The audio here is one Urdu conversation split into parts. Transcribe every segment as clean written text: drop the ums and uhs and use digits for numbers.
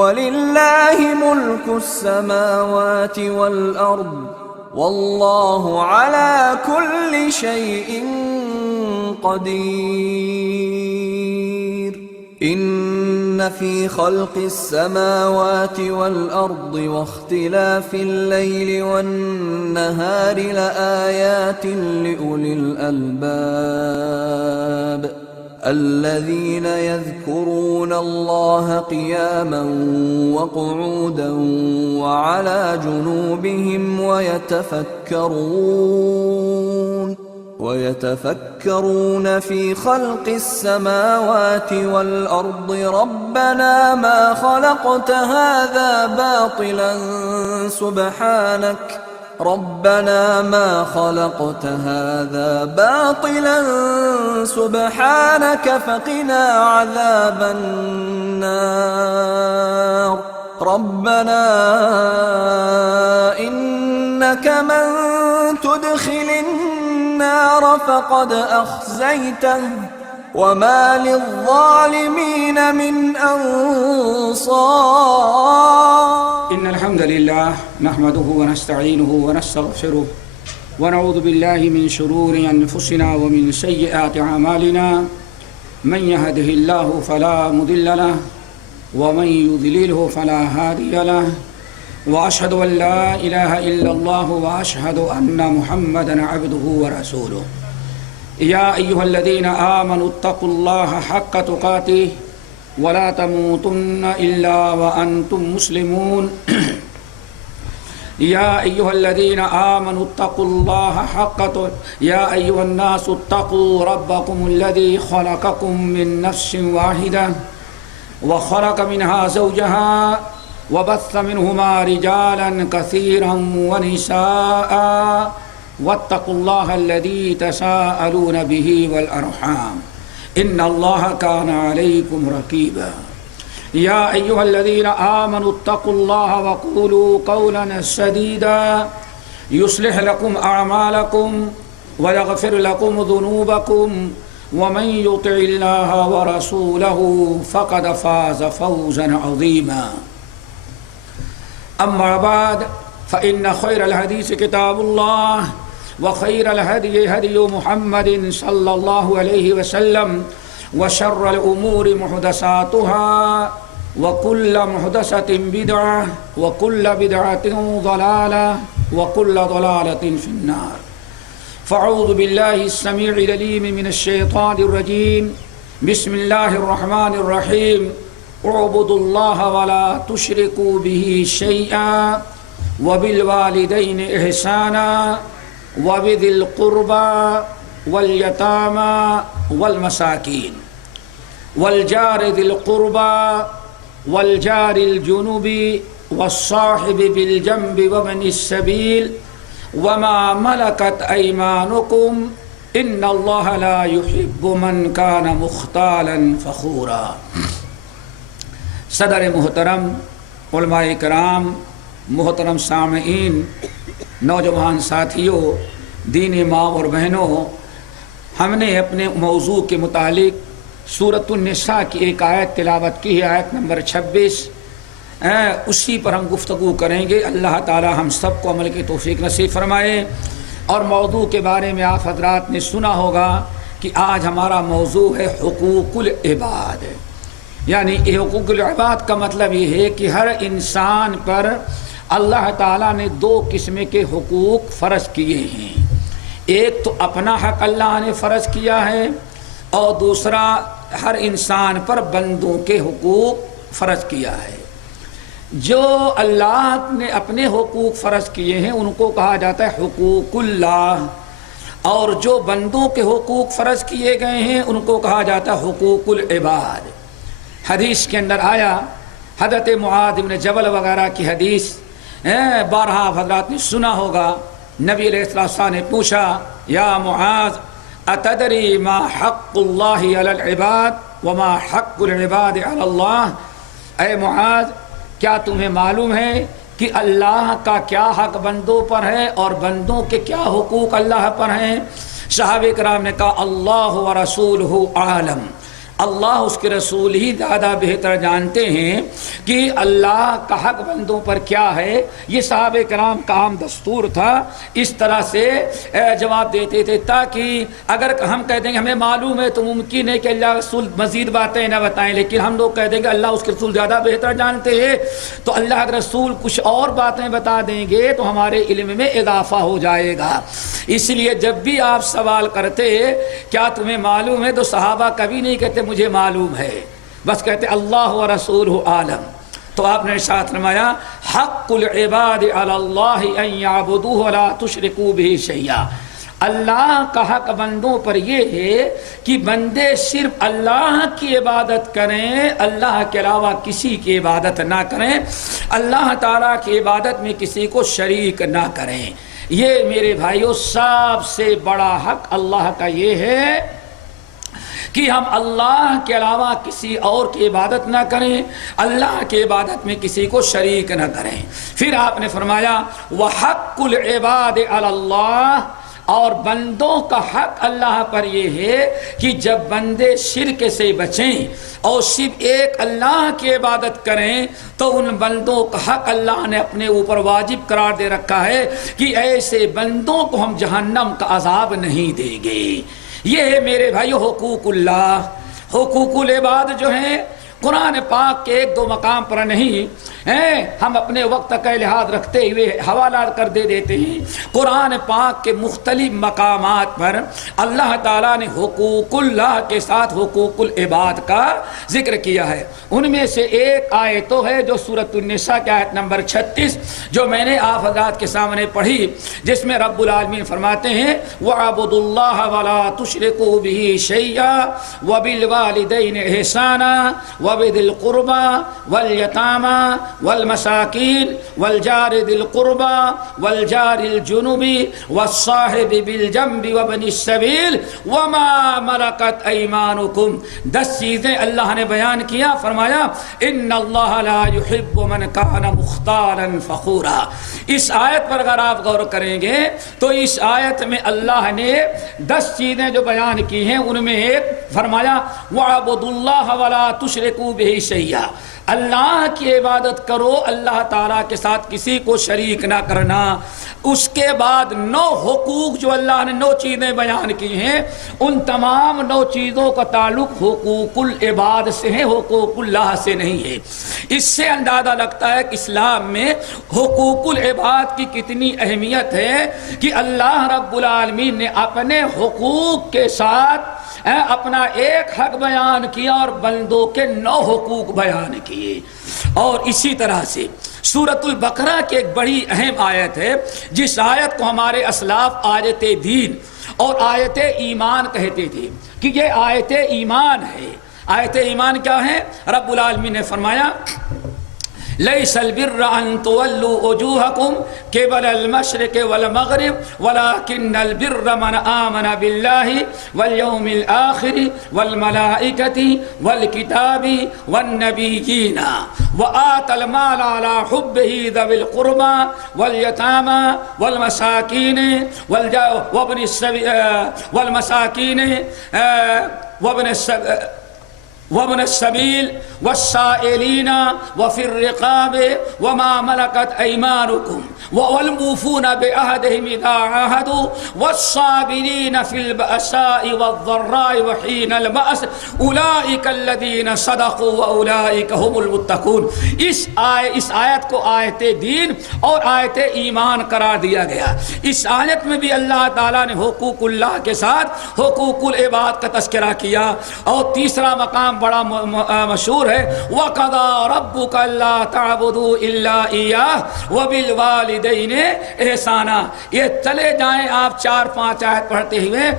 وَلِلَّهِ مُلْكُ السَّمَاوَاتِ وَالْأَرْضِ وَاللَّهُ عَلَى كُلِّ شَيْءٍ قَدِيرٌ إِنَّ فِي خَلْقِ السَّمَاوَاتِ وَالْأَرْضِ وَاخْتِلَافِ اللَّيْلِ وَالنَّهَارِ لَآيَاتٍ لِأُولِي الْأَلْبَابِ الذين يذكرون الله قياما وقعودا وعلى جنوبهم ويتفكرون في خلق السماوات والأرض ربنا ما خلقت هذا باطلا سبحانك فقنا عذاب النار ربنا إنك من تدخل النار فقد أخزيته وما للظالمين من أنصار. إن الحمد لله نحمده ونستعينه ونستغفره ونعوذ بالله من شرور أنفسنا ومن سيئات أعمالنا من يهده الله فلا مضل له ومن يضلله فلا هادي له وأشهد أن لا إله إلا الله وأشهد أن محمدا عبده ورسوله. يا أيها الذين آمنوا اتقوا الله حق تقاته ولا تموتن إلا وأنتم مسلمون. يا أيها الذين آمنوا اتقوا الله يا أيها الناس اتقوا ربكم الذي خلقكم من نفس واحدة وخلق منها زوجها وبث منهما رجالا كثيرا ونساء واتقوا الله الذي تساءلون به والأرحام إن الله كان عليكم رقيبا. يا أيها الذين آمنوا اتقوا الله وقولوا قولا سديدا يصلح لكم أعمالكم ويغفر لكم ذنوبكم ومن يطع الله ورسوله فقد فاز فوزا عظيما. أما بعد فإن خير الحديث كتاب الله وخير الهدي هدي محمد صلى الله عليه وسلم وشر الأمور محدثاتها وكل محدثة بدعة وكل بدعة ضلالة وكل ضلالة في النار. فأعوذ بالله السميع العليم من الشيطان الرجيم. بسم الله الرحمن الرحيم. اعبدوا الله ولا تشركوا به شيئا وبالوالدين إحسانا وبذي القربى واليتامى والمساكين والجار ذي القربى والجار الجنب والصاحب بالجنب وابن السبيل وما ملكت أيمانكم إن الله لا يحب من كان مختالا فخورا. صدر محترم، علماء کرام، محترم سامعین، نوجوان ساتھیوں، دینی ماں اور بہنوں، ہم نے اپنے موضوع کے متعلق سورۃ النساء کی ایک آیت تلاوت کی ہے، آیت نمبر 26. اسی پر ہم گفتگو کریں گے. اللہ تعالی ہم سب کو عمل کی توفیق نصیب فرمائے. اور موضوع کے بارے میں آپ حضرات نے سنا ہوگا کہ آج ہمارا موضوع ہے حقوق العباد. یعنی حقوق العباد کا مطلب یہ ہے کہ ہر انسان پر اللہ تعالیٰ نے 2 قسم کے حقوق فرض کیے ہیں. ایک تو اپنا حق اللہ نے فرض کیا ہے اور دوسرا ہر انسان پر بندوں کے حقوق فرض کیا ہے. جو اللہ نے اپنے حقوق فرض کیے ہیں ان کو کہا جاتا ہے حقوق اللہ، اور جو بندوں کے حقوق فرض کیے گئے ہیں ان کو کہا جاتا ہے حقوق العباد. حدیث کے اندر آیا، حضرت معاذ بن جبل وغیرہ کی حدیث بارہا حضرات نے سنا ہوگا. نبی علیہ السلام نے پوچھا، یا معاذ اتدری ما حق اللہ علی العباد وما حق العباد علی اللہ. اے معاذ، کیا تمہیں معلوم ہے کہ اللہ کا کیا حق بندوں پر ہے اور بندوں کے کیا حقوق اللہ پر ہیں؟ صحابہ کرام نے کہا اللہ و رسولہ عالم، اللہ اس کے رسول ہی زیادہ بہتر جانتے ہیں کہ اللہ کا حق بندوں پر کیا ہے۔ یہ صحابہ کرام کا عام دستور تھا، اس طرح سے جواب دیتے تھے، تاکہ اگر ہم کہہ دیں گے ہمیں معلوم ہے تو ممکن ہے کہ اللہ رسول مزید باتیں نہ بتائیں، لیکن ہم لوگ کہہ دیں گے اللہ اس کے رسول زیادہ بہتر جانتے ہیں، تو اللہ کے رسول کچھ اور باتیں بتا دیں گے تو ہمارے علم میں اضافہ ہو جائے گا۔ اس لیے جب بھی آپ سوال کرتے کیا تمہیں معلوم ہے، تو صحابہ کبھی نہیں کہتے مجھے معلوم ہے، بس کہتے اللہ و رسولہ عالم۔ تو آپ نے ارشاد فرمایا حق العباد علی اللہ ان یعبدوہ ولا تشرکوا بہ شیئا، اللہ کا حق بندوں پر یہ ہے کہ بندے صرف اللہ کی عبادت کریں، اللہ کے علاوہ کسی کی عبادت نہ کریں، اللہ تعالیٰ کی عبادت میں کسی کو شریک نہ کریں۔ یہ میرے بھائیوں سب سے بڑا حق اللہ کا یہ ہے کہ ہم اللہ کے علاوہ کسی اور کی عبادت نہ کریں، اللہ کی عبادت میں کسی کو شریک نہ کریں۔ پھر آپ نے فرمایا وَحَقُّ الْعِبَادِ عَلَى اللَّهِ، اور بندوں کا حق اللہ پر یہ ہے کہ جب بندے شرک سے بچیں اور صرف ایک اللہ کی عبادت کریں تو ان بندوں کا حق اللہ نے اپنے اوپر واجب قرار دے رکھا ہے کہ ایسے بندوں کو ہم جہنم کا عذاب نہیں دیں گے۔ یہ ہے میرے بھائی حقوق اللہ۔ حقوق العباد جو ہیں قرآن پاک کے ایک دو مقام پر نہیں ہیں، ہم اپنے وقت کا لحاظ رکھتے ہوئے حوالہ کر دیتے ہیں۔ قرآن پاک کے مختلف مقامات پر اللہ تعالیٰ نے حقوق اللہ کے ساتھ حقوق العباد کا ذکر کیا ہے۔ ان میں سے ایک آیت تو ہے جو سورۃ النساء کی آیت نمبر 36 جو میں نے آپ حضرات کے سامنے پڑھی، جس میں رب العالمین فرماتے ہیں وَاعْبُدُوا اللَّهَ وَلَا تُشْرِكُوا بِهِ شَيْئًا وَبِالْوَالِدَيْنِ إِحْسَانًا وَبِذِي الْقُرْبَى وَالْيَتَامَى والمساکین والجار ذی القربى والجار الجنب والصاحب بالجنب وابن السبیل وما ملکت ایمانکم۔ 10 چیزیں اللہ نے بیان کیا، فرمایا ان اللہ لا يحب من کان مختالا فخورا۔ اس آیت پر اگر آپ غور کریں گے تو اس آیت میں اللہ نے 10 چیزیں جو بیان کی ہیں ان میں ایک فرمایا وَاعْبُدُوا اللَّهَ وَلَا تُشْرِكُوا بِهِ شَيْئًا، اللہ کی عبادت کرو، اللہ تعالیٰ کے ساتھ کسی کو شریک نہ کرنا۔ اس کے بعد 9 حقوق جو اللہ نے 9 چیزیں بیان کی ہیں، ان تمام 9 چیزوں کا تعلق حقوق العباد سے ہے، حقوق اللہ سے نہیں ہے۔ اس سے اندازہ لگتا ہے کہ اسلام میں حقوق العباد کی کتنی اہمیت ہے کہ اللہ رب العالمین نے اپنے حقوق کے ساتھ اپنا ایک حق بیان کیا اور بندوں کے 9 حقوق بیان کیے۔ اور اسی طرح سے سورۃ البقرہ کی ایک بڑی اہم آیت ہے جس آیت کو ہمارے اسلاف آیت دین اور آیت ایمان کہتے تھے کہ یہ آیت ایمان ہے۔ آیت ایمان کیا ہے؟ رب العالمین نے فرمایا لیس البر ان تولوا وجوهكم قبل المشرق والمغرب ولكن البر من آمن بالله واليوم الآخر والملائكة والكتاب والنبيين وآتى المال على حبه ذوي القربى واليتامى والمساكين وابن السبيل والسائلين وفي الرقاب وما ملكت أيمانكم والموفون بعهدهم إذا عاهدوا والصابرين في البأساء والضراء وحين البأس أولئك الذين صدقوا وأولئك هم المتقون۔ اس آیت کو آیت دین اور آیت ایمان قرار دیا گیا۔ اس آیت میں بھی اللہ تعالیٰ نے حقوق اللہ کے ساتھ حقوق العباد کا تذکرہ کیا۔ اور تیسرا مقام بڑا مشہور ہے وَقَضَىٰ رَبُّكَ أَلَّا تَعْبُدُوا إِلَّا إِيَّاهُ وَبِالْوَالِدَيْنِ إِحْسَانًا۔ یہ چلے جائیں آپ 4-5 آیت پڑھتے ہوئے،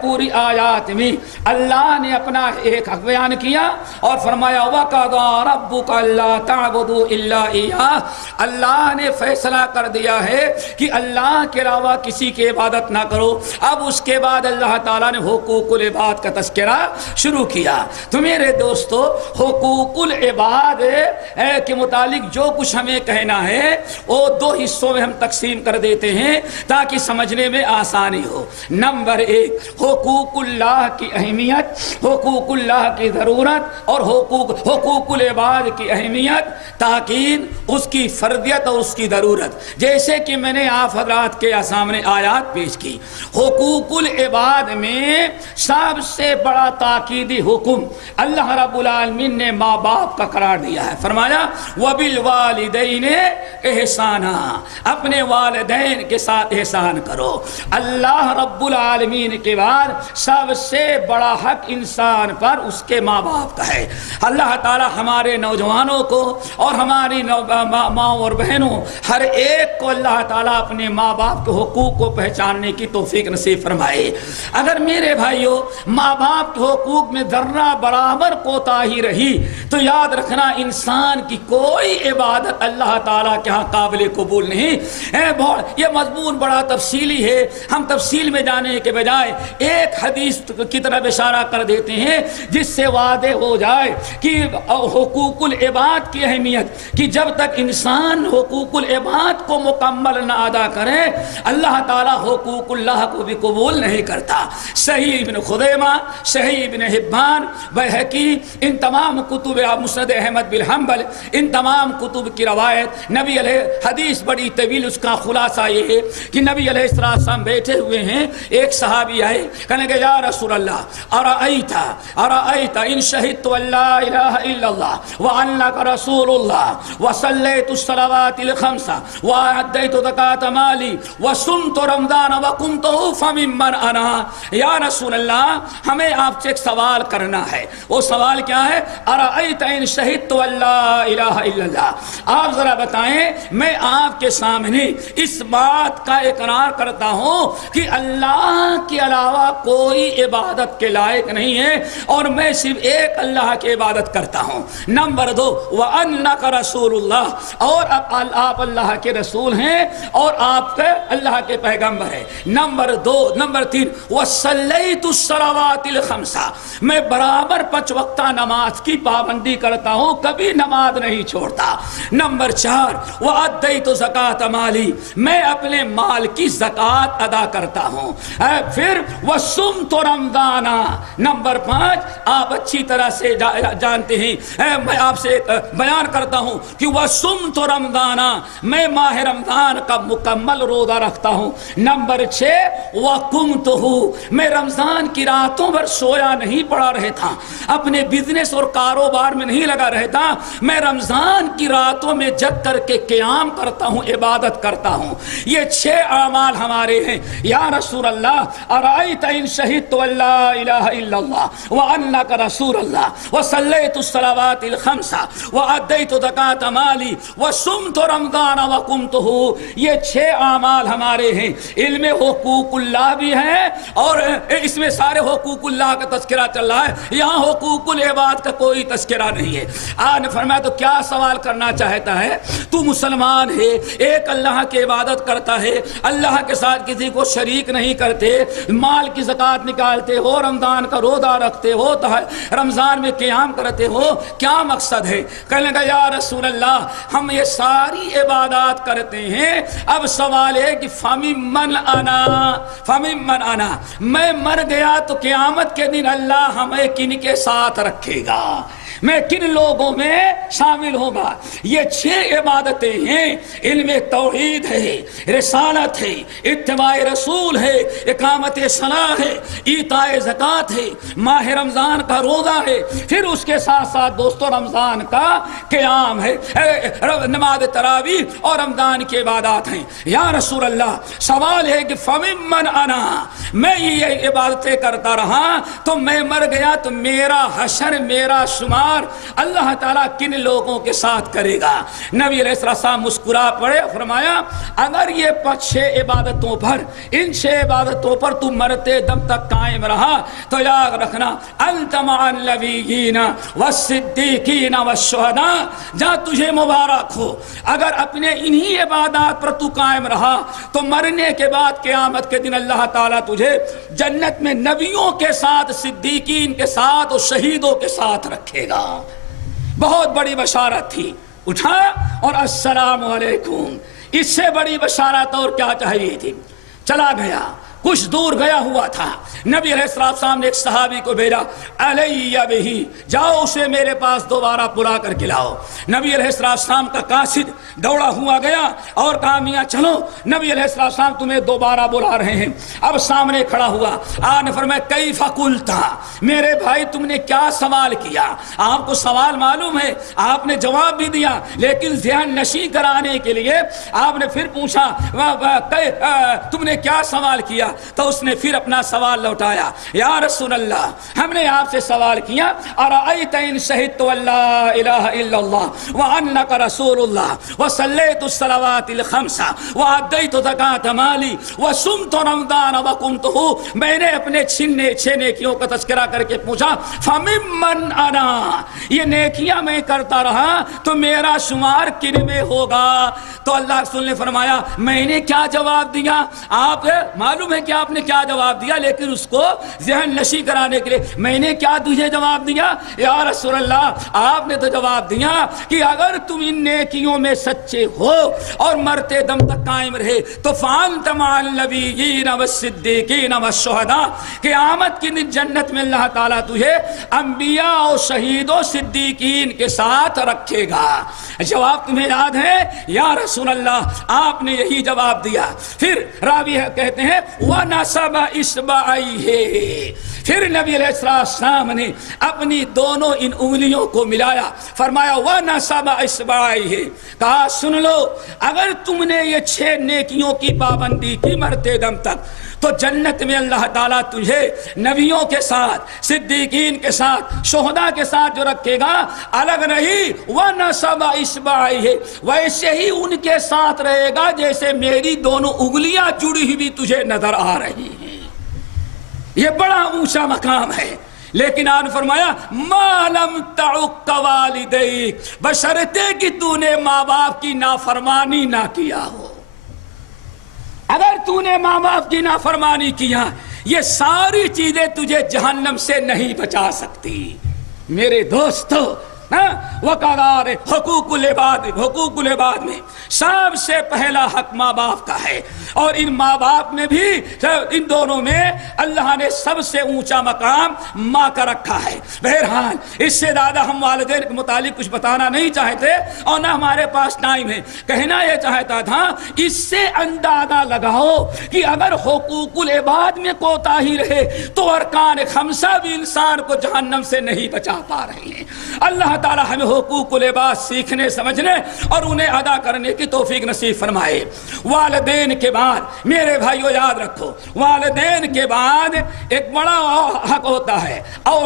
پوری آیات میں اللہ نے اپنا ایک حق بیان کیا اور فرمایا وَقَضَىٰ رَبُّكَ أَلَّا تَعْبُدُوا إِلَّا إِيَّاهُ۔ اللہ نے فیصلہ کر دیا ہے کہ اللہ کے علاوہ کسی کی عبادت نہ کرو۔ اب اس کے بعد اللہ تعالیٰ نے حقوق العباد کا تذکرہ شروع کیا۔ کیا۔ تو میرے دوستو، حقوق العباد کے متعلق جو کچھ ہمیں کہنا ہے وہ دو حصوں میں ہم تقسیم کر دیتے ہیں تاکہ سمجھنے میں آسانی ہو۔ نمبر ایک، حقوق اللہ کی اہمیت، حقوق اللہ کی ضرورت اور حقوق العباد کی اہمیت، تاکید اس کی فردیت اور اس کی ضرورت۔ جیسے کہ میں نے آپ حضرات کے سامنے آیات پیش کی، حقوق العباد میں سب سے بڑا تاکیدی حکم اللہ رب العالمین نے ماں باپ کا قرار دیا ہے۔ فرمایا وَبِالْوَالِدَيْنِ احسانًا، اپنے والدین کے ساتھ احسان کرو۔ اللہ رب العالمین کے بعد سب سے بڑا حق انسان پر اس کے ماں باپ کا ہے۔ اللہ تعالی ہمارے نوجوانوں کو اور ہماری ماں اور بہنوں ہر ایک کو اللہ تعالیٰ اپنے ماں باپ کے حقوق کو پہچاننے کی توفیق نصیب فرمائے۔ اگر میرے بھائیوں ماں باپ کے حقوق میں ذرہ برابر کوتاہی رہی تو یاد رکھنا انسان کی کوئی عبادت اللہ تعالیٰ کے ہاں قابل قبول نہیں۔ یہ مضمون بڑا تفصیلی ہے، ہم تفصیل میں جانے کے بجائے ایک حدیث کی طرف اشارہ کر دیتے ہیں جس سے واضح ہو جائے کہ حقوق العباد کی اہمیت، کہ جب تک انسان حقوق العباد کو مکمل نہ ادا کرے اللہ تعالیٰ حقوق اللہ کو بھی قبول نہیں کرتا۔ صحیح ابن خزیمہ، صحیح ابن حبان، بیہقی، ان تمام کتب، مسند احمد بن حنبل، ان تمام کتب کی روایت نبی علیہ حدیث بڑی طویل، اس کا خلاصہ یہ ہے کہ نبی علیہ السلام بیٹھے ہوئے ہیں، ایک صحابی آئے، کہنے کہ یا رسول اللہ ارأیت ان شہدت ان لا الہ الا اللہ وانک رسول اللہ وصلیت الصلوات الخمس وادیت زکاۃ مالی وصمت رمضان وقمت فممن انا۔ یا رسول اللہ ہمیں آپ سے ایک سوال کرنا ہے، وہ سوال کیا ہے؟ ارأیت ان شہدت ان لا الہ الا اللہ، آپ ذرا بتائیں میں آپ کے سامنے اس بات کا اقرار کرتا ہوں کہ اللہ کے علاوہ کوئی عبادت کے لائق نہیں ہے اور میں صرف ایک اللہ کی عبادت کرتا ہوں۔ نمبر دو، وَأَنَّكَ رَسُولُ اللَّهِ، اور آپ اللہ کے رسول ہیں اور آپ کے اللہ کے پیغمبر ہیں۔ نمبر تین، وَصَلَّيْتُ الصَّلَوَاتِ الْخَمْسَ، میں برابر 5 وقتہ نماز کی پابندی کرتا ہوں، کبھی نماز نہیں چھوڑتا۔ نمبر چار، وَأَدَّيْتُ زَكَاةَ مَالِي، میں اپنے مال کی زکوٰۃ ادا کرتا ہوں۔ پھر وَصُمْتُ رَمْضَانَ، نمبر 5، آپ اچھی طرح سے جانتے ہیں، میں آپ سے بیان کرتا ہوں کہ وَصُمْتُ رَمْضَانَ، میں ماہ رمضان کا مکمل روزہ رکھتا ہوں۔ نمبر 6، وَقُمْتُهُ، میں رمضان کی راتوں بھر سویا نہیں پڑا رہتا، اپنے بزنس اور کاروبار میں نہیں لگا رہتا، میں رمضان کی راتوں میں جگ کر کے قیام کرتا ہوں، عبادت کرتا ہوں۔ یہ 6 اعمال ہمارے ہیں۔ یا رسول اللہ ارأیت ان شہدت ان لا الہ الا اللہ وانک رسول اللہ وصلیت الصلوات الخمس وادیت زکاۃ مالی وصمت رمضان وقمتہ، یہ 6 اعمال ہمارے ہیں۔ علم حقوق اللہ بھی ہے اور اس میں سارے حقوق اللہ کا تذکرہ چل رہا ہے، یہاں حقوق العباد کا کوئی تذکرہ نہیں ہے۔ آپ نے فرمایا تو کیا سوال کرنا چاہتا ہے؟ تو مسلمان ہے، ایک اللہ کی عبادت کرتا ہے، اللہ کے ساتھ کسی کو شریک نہیں کرتے، مال کی زکوٰۃ نکالتے ہو، رمضان کا روزہ رکھتے ہو، رمضان میں قیام کرتے ہو، کیا مقصد ہے؟ کہنے لگا یا رسول اللہ ہم یہ ساری عبادات کرتے ہیں، اب سوال ہے کہ فممن انا، میں مر گیا تو قیامت کے دن اللہ ہمیں کن کے ساتھ رکھے گا، میں کن لوگوں میں شامل ہوگا؟ یہ 6 عبادتیں ہیں، علم توحید ہے، رسالت ہے، اتباع رسول ہے، اقامت صلاح ہے، ایتاء زکوٰۃ ہے، ماہ رمضان کا روزہ ہے، پھر اس کے ساتھ ساتھ دوستو رمضان کا قیام ہے، نماز تراویح اور رمضان کی عبادات ہیں۔ یا رسول اللہ سوال ہے کہ فممن انا، میں یہ عبادتیں کرتا رہا تو میں مر گیا تو میرا حشر، میرا شمار ویوہار اللہ تعالیٰ کن لوگوں کے ساتھ کرے گا۔ نبی علیہ السلام مسکرا پڑے، فرمایا اگر یہ 6 عبادتوں پر، ان 6 عبادتوں پر تم مرتے دم تک قائم رہا تو یاد رکھنا انت مع النبیین والصدیقین والشہداء، جہاں تجھے مبارک ہو، اگر اپنے انہی عبادات پر تو قائم رہا تو مرنے کے بعد قیامت کے دن اللہ تعالیٰ تجھے جنت میں نبیوں کے ساتھ، صدیقین کے ساتھ اور شہیدوں کے ساتھ رکھے گا۔ بہت بڑی بشارت تھی، اٹھا اور السلام علیکم، اس سے بڑی بشارت اور کیا چاہیے تھی؟ چلا گیا، کچھ دور گیا ہوا تھا، نبی علیہ السلام نے ایک صحابی کو بھیجا، علیہ بہ، جاؤ اسے میرے پاس دوبارہ بلا کر کے لاؤ۔ نبی علیہ السلام کا قاصد دوڑا ہوا گیا اور کہا میاں چلو، نبی علیہ السلام تمہیں دوبارہ بلا رہے ہیں۔ اب سامنے کھڑا ہوا، آپ نے فرمایا کیف قلت، میرے بھائی تم نے کیا سوال کیا؟ آپ کو سوال معلوم ہے، آپ نے جواب بھی دیا، لیکن ذہن نشیں کرانے کے لیے آپ نے پھر پوچھا تم نے کیا سوال کیا؟ تو اس نے پھر اپنا سوال لوٹایا، یا رسول اللہ ہم نے آپ سے سوال کیا ارأیت ان شہدت اللہ الہ الا اللہ وانک رسول اللہ وصلیت الصلوات الخمس وادیت زکاة مالی وصمت رمضان وقمتہ، میں نے اپنے 6 نیکیوں کا تذکرہ کر کے پوچھا فممن انا، یہ نیکیاں میں کرتا رہا تو میرا شمار کن میں ہوگا؟ تو اللہ رسول نے فرمایا میں نے کیا جواب دیا؟ آپ معلوم ہے کہ آپ نے کیا جواب دیا، لیکن اس کو ذہن نشی کرانے کے لیے میں نے کیا تجھے جواب دیا؟ یا رسول اللہ آپ نے تو جواب دیا کہ اگر تم ان نیکیوں میں سچے ہو اور مرتے دم تک قائم رہے تو فانت مع النبیین والصدیقین والشہداء، قیامت کی جنت میں اللہ تعالیٰ تجھے انبیاء اور شہیدوں صدیقین کے ساتھ رکھے گا۔ جواب تمہیں یاد ہے؟ یا رسول اللہ آپ نے یہی جواب دیا۔ پھر راوی کہتے ہیں وَنَصَبَ إِصْبَعَيْهِ، پھر نبی علیہ السلام نے اپنی دونوں ان انگلیوں کو ملایا، فرمایا وَنَصَبَ إِصْبَعَيْهِ، کہا سن لو اگر تم نے یہ 6 نیکیوں کی پابندی کی مرتے دم تک تو جنت میں اللہ تعالیٰ تجھے نبیوں کے ساتھ، صدیقین کے ساتھ، شہداء کے ساتھ جو رکھے گا الگ نہیں، وَنَصَبَ إِصْبَعَيْهِ، ویسے ہی ان کے ساتھ رہے گا جیسے میری دونوں انگلیاں جڑی ہوئی تجھے نظر آ رہی ہیں۔ یہ بڑا اونچا مقام ہے، لیکن آپ نے فرمایا مَا لَمْ تَعُقَّ وَالِدَيْكَ، بشرطے کہ تو نے ماں باپ کی نافرمانی نہ کیا ہو۔ اگر تو نے ماں باپ کی نافرمانی کیا یہ ساری چیزیں تجھے جہنم سے نہیں بچا سکتی۔ میرے دوستو وقرار حقوق العباد میں سب سے پہلا حق ماں باپ کا ہے، اور ان ماں باپ میں بھی ان دونوں میں اللہ نے سب سے اونچا مقام ماں کا رکھا ہے۔ بہرحال اس سے زیادہ ہم والدین کے متعلق کچھ بتانا نہیں چاہتے اور نہ ہمارے پاس ٹائم ہے، کہنا یہ چاہتا تھا اس سے اندازہ لگاؤ کہ اگر حقوق العباد میں کوتاہی رہے تو ارکان خمسہ بھی انسان کو جہنم سے نہیں بچا پا رہے ہیں۔ اللہ تعالی ہمیں حقوق العباد سیکھنے سمجھنے اور انہیں ادا کرنے کی توفیق نصیب فرمائے۔ والدین کے بعد میرے بھائیو یاد رکھو، والدین کے بعد ایک بڑا حق ہوتا ہے، اور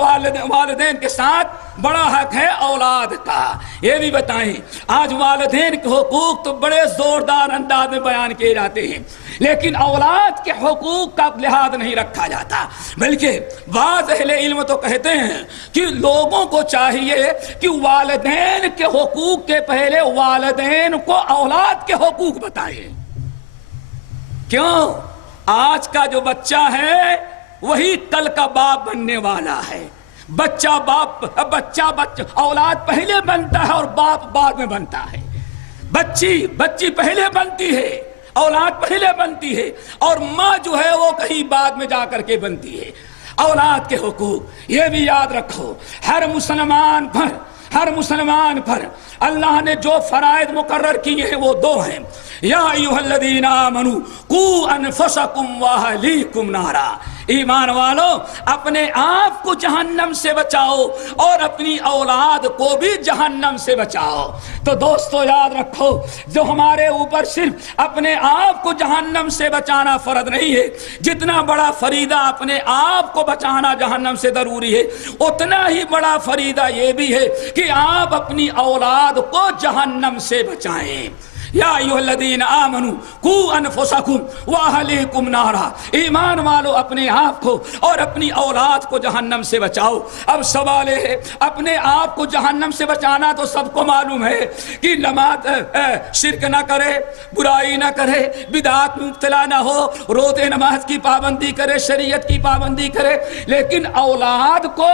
والدین کے ساتھ بڑا حق ہے اولاد کا۔ یہ بھی بتائیں آج والدین کے حقوق تو بڑے زوردار انداز میں بیان کیے جاتے ہیں، لیکن اولاد کے حقوق کا لحاظ نہیں رکھا جاتا، بلکہ بعض اہل علم تو کہتے ہیں کہ لوگوں کو چاہیے کہ والدین کے حقوق کے پہلے والدین کو اولاد کے حقوق بتائیں۔ کیوں؟ آج کا جو بچہ ہے وہی کل کا باپ بننے والا ہے۔ بچہ اولاد پہلے بنتا ہے اور باپ بعد میں بنتا ہے۔ بچی پہلے بنتی ہے، اولاد پہلے بنتی ہے، اور ماں جو ہے وہ کہیں بعد میں جا کر کے بنتی ہے۔ اولاد کے حقوق یہ بھی یاد رکھو، ہر مسلمان پر اللہ نے جو فرائض مقرر کیے ہیں وہ 2 ہیں۔ یا ایھا الذین آمنوا قوا انفسکم واہلیکم نارا، ایمان والو اپنے آپ کو جہنم سے بچاؤ اور اپنی اولاد کو بھی جہنم سے بچاؤ۔ تو دوستو یاد رکھو، جو ہمارے اوپر صرف اپنے آپ کو جہنم سے بچانا فرض نہیں ہے، جتنا بڑا فریضہ اپنے آپ کو بچانا جہنم سے ضروری ہے، اتنا ہی بڑا فریضہ یہ بھی ہے کہ آپ اپنی اولاد کو جہنم سے بچائیں۔ یا ایھا الذین آمنوا قوا انفسکم واہلیکم نارا، ایمان والو اپنے آپ کو اور اپنی اولاد کو جہنم سے بچاؤ۔ اب سوال ہے، اپنے آپ کو جہنم سے بچانا تو سب کو معلوم ہے کہ نماز شرک نہ کرے، برائی نہ کرے، بدعات میں مبتلا نہ ہو، روزے نماز کی پابندی کرے، شریعت کی پابندی کرے، لیکن اولاد کو،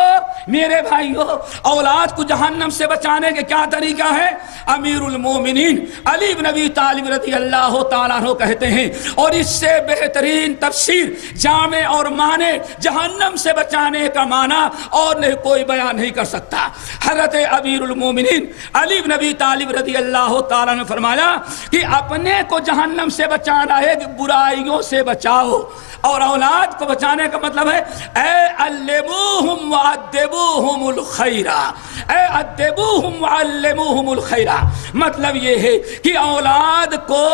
میرے بھائیو، اولاد کو جہنم سے بچانے کے کیا طریقہ ہے؟ امیر المومنین علی بن نبی طالب رضی اللہ تعالیٰ عنہ کہتے ہیں، اور اس سے بہترین تفسیر جامع اور معنی جہنم سے بچانے کا معنی اور نہیں کوئی بیان نہیں کر سکتا۔ حضرت امیر المومنین علی بن نبی طالب رضی اللہ تعالیٰ نے فرمایا کہ اپنے کو جہنم سے بچانا ہے کہ برائیوں سے بچاؤ، اور اولاد کو بچانے کا مطلب ہے اے علموہم وعدبوہم الخیر، اے ادبوہم وعلموہم الخیر، مطلب یہ ہے کہ اولاد کو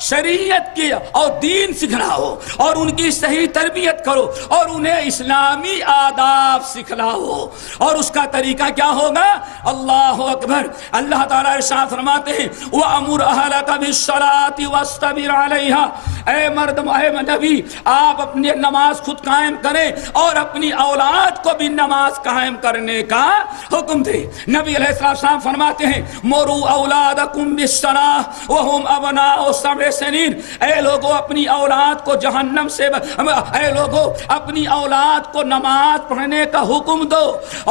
شریعت کی اور دین سکھلاؤ اور ان کی صحیح تربیت کرو اور انہیں اسلامی آداب سکھلاؤ، اور اس کا طریقہ کیا ہوگا؟ اللہ اکبر، اللہ تعالیٰ ارشاد فرماتے ہیں وَأَمُرْ أَهْلَكَ بِالصَّلَاةِ وَاسْتَبِرْ عَلَيْهَا، اے مرد اے نبی آپ اپنی نماز خود قائم کریں اور اپنی اولاد کو بھی نماز قائم کرنے کا حکم دے۔ نبی علیہ السلام فرماتے ہیں مُرُوا أَوْلَادَكُمْ بِالصَّلَاةِ وَهُمْ أَبْنَاءُ سَبْعِ سِنِينَ، اے لوگوں اپنی اولاد کو جہنم سے اے لوگوں اپنی اولاد کو نماز پڑھنے کا حکم دو،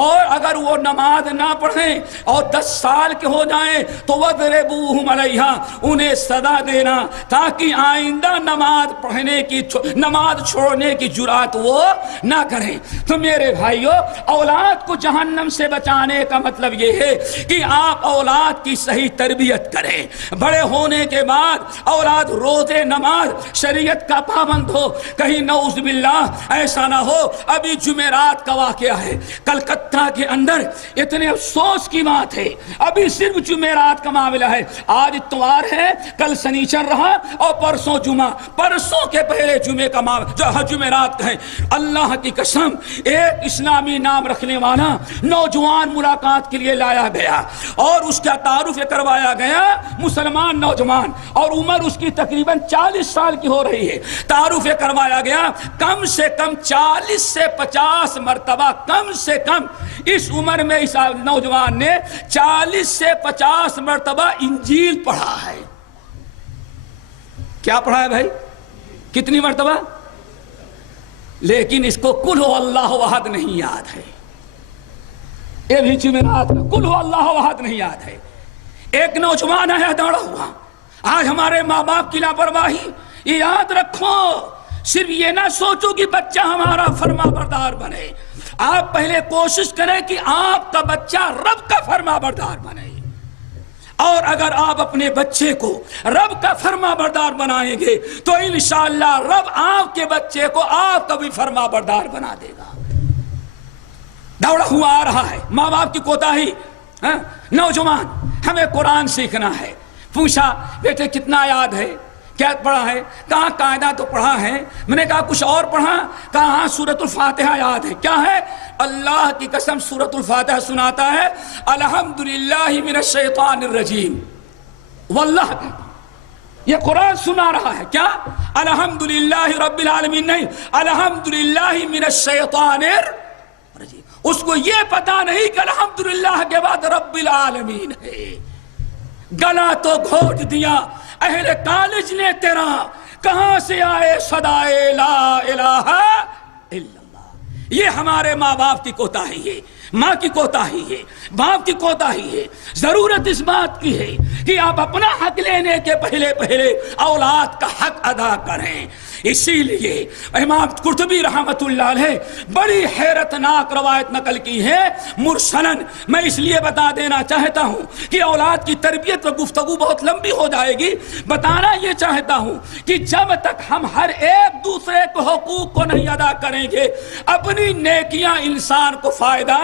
اور اگر وہ نماز نہ پڑھیں اور 10 سال کے ہو جائیں تو وَضْرِبُوهُمْ عَلَيْهَا، انہیں سزا دینا تاکہ آئندہ نماز چھوڑنے کی جرات وہ نہ کریں۔ تو میرے بھائیو، اولاد کو جہنم سے بچانے کا مطلب یہ ہے کہ آپ اولاد کی صحیح تربیت کریں، بڑے ہونے کے بعد اولاد روزے نماز شریعت کا پابند ہو، کہیں نعوذ باللہ ایسا نہ ہو۔ ابھی جمعرات کا واقعہ ہے کلکتہ کے اندر، اتنے افسوس کی بات ہے، ابھی صرف جمعرات کا معاملہ ہے، آج اتوار ہے، کل سنیچر رہا اور پرسوں جمعہ، پرسوں کے پہلے جمعے کا جو جمعرات کا ہے۔ اللہ کی قسم، ایک اسلامی نام رکھنے والا نوجوان ملاقات کے لیے لایا گیا اور اس کا تعارف کروایا گیا، مسلمان نوجوان، اور عمر اس کی تقریباً 40 سال کی ہو رہی ہے۔ تعارف کروایا گیا، کم سے کم 40 سے 50 مرتبہ، کم سے کم اس عمر میں اس نوجوان نے 40 سے 50 مرتبہ انجیل پڑھا ہے۔ کیا پڑھا ہے بھائی؟ کتنی مرتبہ؟ لیکن اس کو قل ہو اللہ احد نہیں یاد ہے۔ یہ بھی جمعرات کا قل ہو اللہ احد نہیں یاد ہے۔ ایک نوجوان ہے دوڑا ہوا، آج ہمارے ماں باپ کی لاپرواہی، یہ یاد رکھو، صرف یہ نہ سوچو کہ بچہ ہمارا فرما بردار بنے، آپ پہلے کوشش کریں کہ آپ کا بچہ رب کا فرما بردار بنے، اور اگر آپ اپنے بچے کو رب کا فرما بردار بنائیں گے تو انشاءاللہ رب آپ کے بچے کو آپ کا بھی فرما بردار بنا دے گا۔ دوڑا ہوا آ رہا ہے، ماں باپ کی کوتاہی، نوجوان ہمیں قرآن سیکھنا ہے، پوچھا بیٹے کتنا یاد ہے؟ کیا پڑھا ہے؟ کہاں قاعدہ تو پڑھا ہے، میں نے کہا کچھ اور پڑھا؟ کہا ہاں سورۃ الفاتحہ یاد ہے۔ کیا ہے؟ اللہ کی قسم سورۃ الفاتحہ سناتا ہے، الحمدللہ من الشیطان الرجیم، واللہ یہ قرآن سنا رہا ہے، کیا؟ الحمدللہ رب العالمین نہیں، الحمدللہ من الشیطان الرجیم۔ اس کو یہ پتا نہیں کہ الحمدللہ کے بعد رب العالمین ہے، گلا تو گھونٹ دیا اہل کالج نے تیرا، کہاں سے آئے صدائے لا الہ الا اللہ۔ یہ ہمارے ماں باپ کی کوتاہی ہے، ماں کی کوتاہی ہے، باپ کی کوتاہی ہے۔ ضرورت اس بات کی ہے کہ آپ اپنا حق لینے کے پہلے اولاد کا حق ادا کریں۔ اسی لیے امام قرطبی رحمۃ اللہ علیہ بڑی حیرتناک روایت نقل کی ہے مرسلن. میں اس لیے بتا دینا چاہتا ہوں کہ اولاد کی تربیت پر گفتگو بہت لمبی ہو جائے گی. بتانا یہ چاہتا ہوں کہ جب تک ہم ہر ایک دوسرے کو حقوق کو نہیں ادا کریں گے اپنی نیکیاں انسان کو فائدہ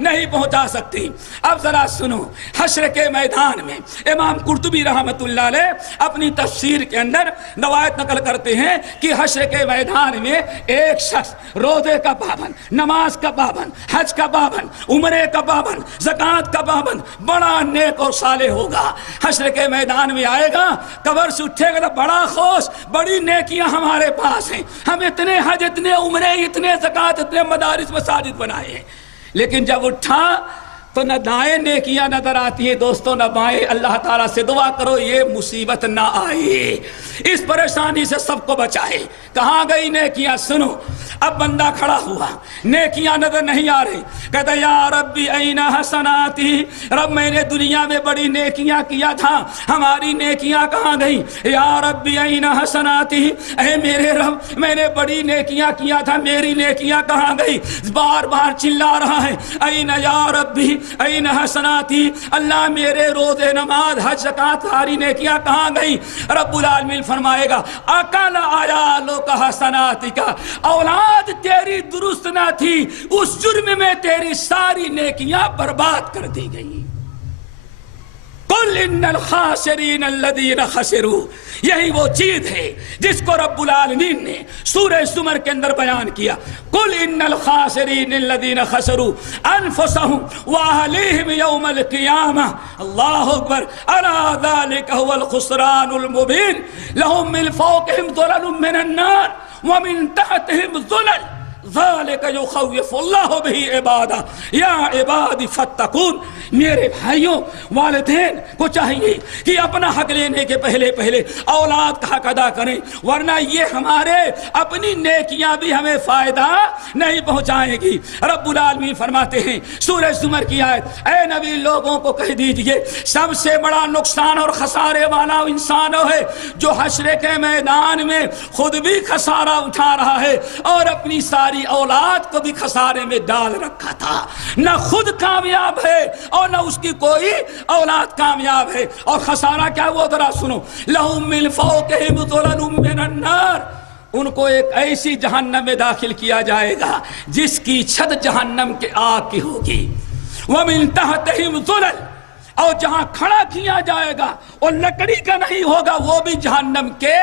نہیں پہنچا سکتی. اب ذرا سنو, حشر کے میدان میں امام قرطبی رحمۃ اللہ علیہ اپنی تفسیر کے اندر روایت نقل کرتے ہیں کہ حشر کے میدان میں ایک شخص روزے کا پابند, نماز کا پابند, حج کا پابند, عمرے کا پابند, زکوٰۃ کا پابند, بڑا نیک اور صالح ہوگا. حشر کے میدان میں آئے گا, قبر سے اٹھے گا تو بڑا خوش, بڑی نیکیاں ہمارے پاس ہیں, ہم اتنے حج, اتنے عمرے, اتنے زکوٰۃ, اتنے مدارس مساجد بنائے ہیں. لیکن جب اٹھا تو نہ دائیں نیکیاں نظر آتی ہیں دوستوں, نہ بائیں. اللہ تعالیٰ سے دعا کرو یہ مصیبت نہ آئے, اس پریشانی سے سب کو بچائے. کہاں گئی نیکیاں؟ سنو, اب بندہ کھڑا ہوا, نیکیاں نظر نہیں آ رہی, کہتا یا ربی این حسناتی, رب میں نے دنیا میں بڑی نیکیاں کیا تھا, ہماری نیکیاں کہاں گئی؟ یا ربی این حسناتی, اے میرے رب میں نے بڑی نیکیاں کیا تھا, میری نیکیاں کہاں گئی؟ بار بار چلا رہا ہے این یا ربی این حسناتی, اللہ میرے روزے, نماز, حج, زکوٰۃ, ساری نیکیاں کہاں گئی؟ رب العالمین فرمائے گا اکل عیالو کا حسناتی کا, اولاد تیری درست نہ تھی, اس جرم میں تیری ساری نیکیاں برباد کر دی گئی. قل ان الخاسرین الذین خسروا, یہی وہ چیز ہے جس کو رب العالمین نے سورہ زمر کے اندر بیان کیا. قل ان الخاسرین الذین خسروا انفسهم واہلیہم یوم القیامہ, اللہ اکبر, الا ذلک هو الخسران المبین, لهم من فوقهم ظلل من النار ومن تحتهم ظلل ذالک یخوف اللہ بہ عبادہ یا عباد فاتقون. میرے بھائیوں, والدین کو چاہیے کہ اپنا حق لینے کے پہلے اولاد کا حق ادا کریں, ورنہ یہ ہمارے اپنی نیکیاں بھی ہمیں فائدہ نہیں پہنچائیں گی. رب العالمین فرماتے ہیں سورہ زمر کی آیت, اے نبی لوگوں کو کہہ دیجئے سب سے بڑا نقصان اور خسارے والا انسان ہے جو حشر کے میدان میں خود بھی خسارہ اٹھا رہا ہے اور اپنی ساری اولاد کو بھی خسارے میں ڈال رکھا تھا. نہ خود کامیاب ہے اور نہ اس کی کوئی اولاد کامیاب ہے. اور خسارہ کیا وہ ذرا سنو, لہم من فوقہم ظلل من النار, ان کو ایک ایسی جہنم میں داخل کیا جائے گا جس کی چھت جہنم کے آگ کی ہوگی. ومن تحتہم ظلل, اور جہاں کھڑا کیا جائے گا اور لکڑی کا نہیں ہوگا وہ بھی جہنم کے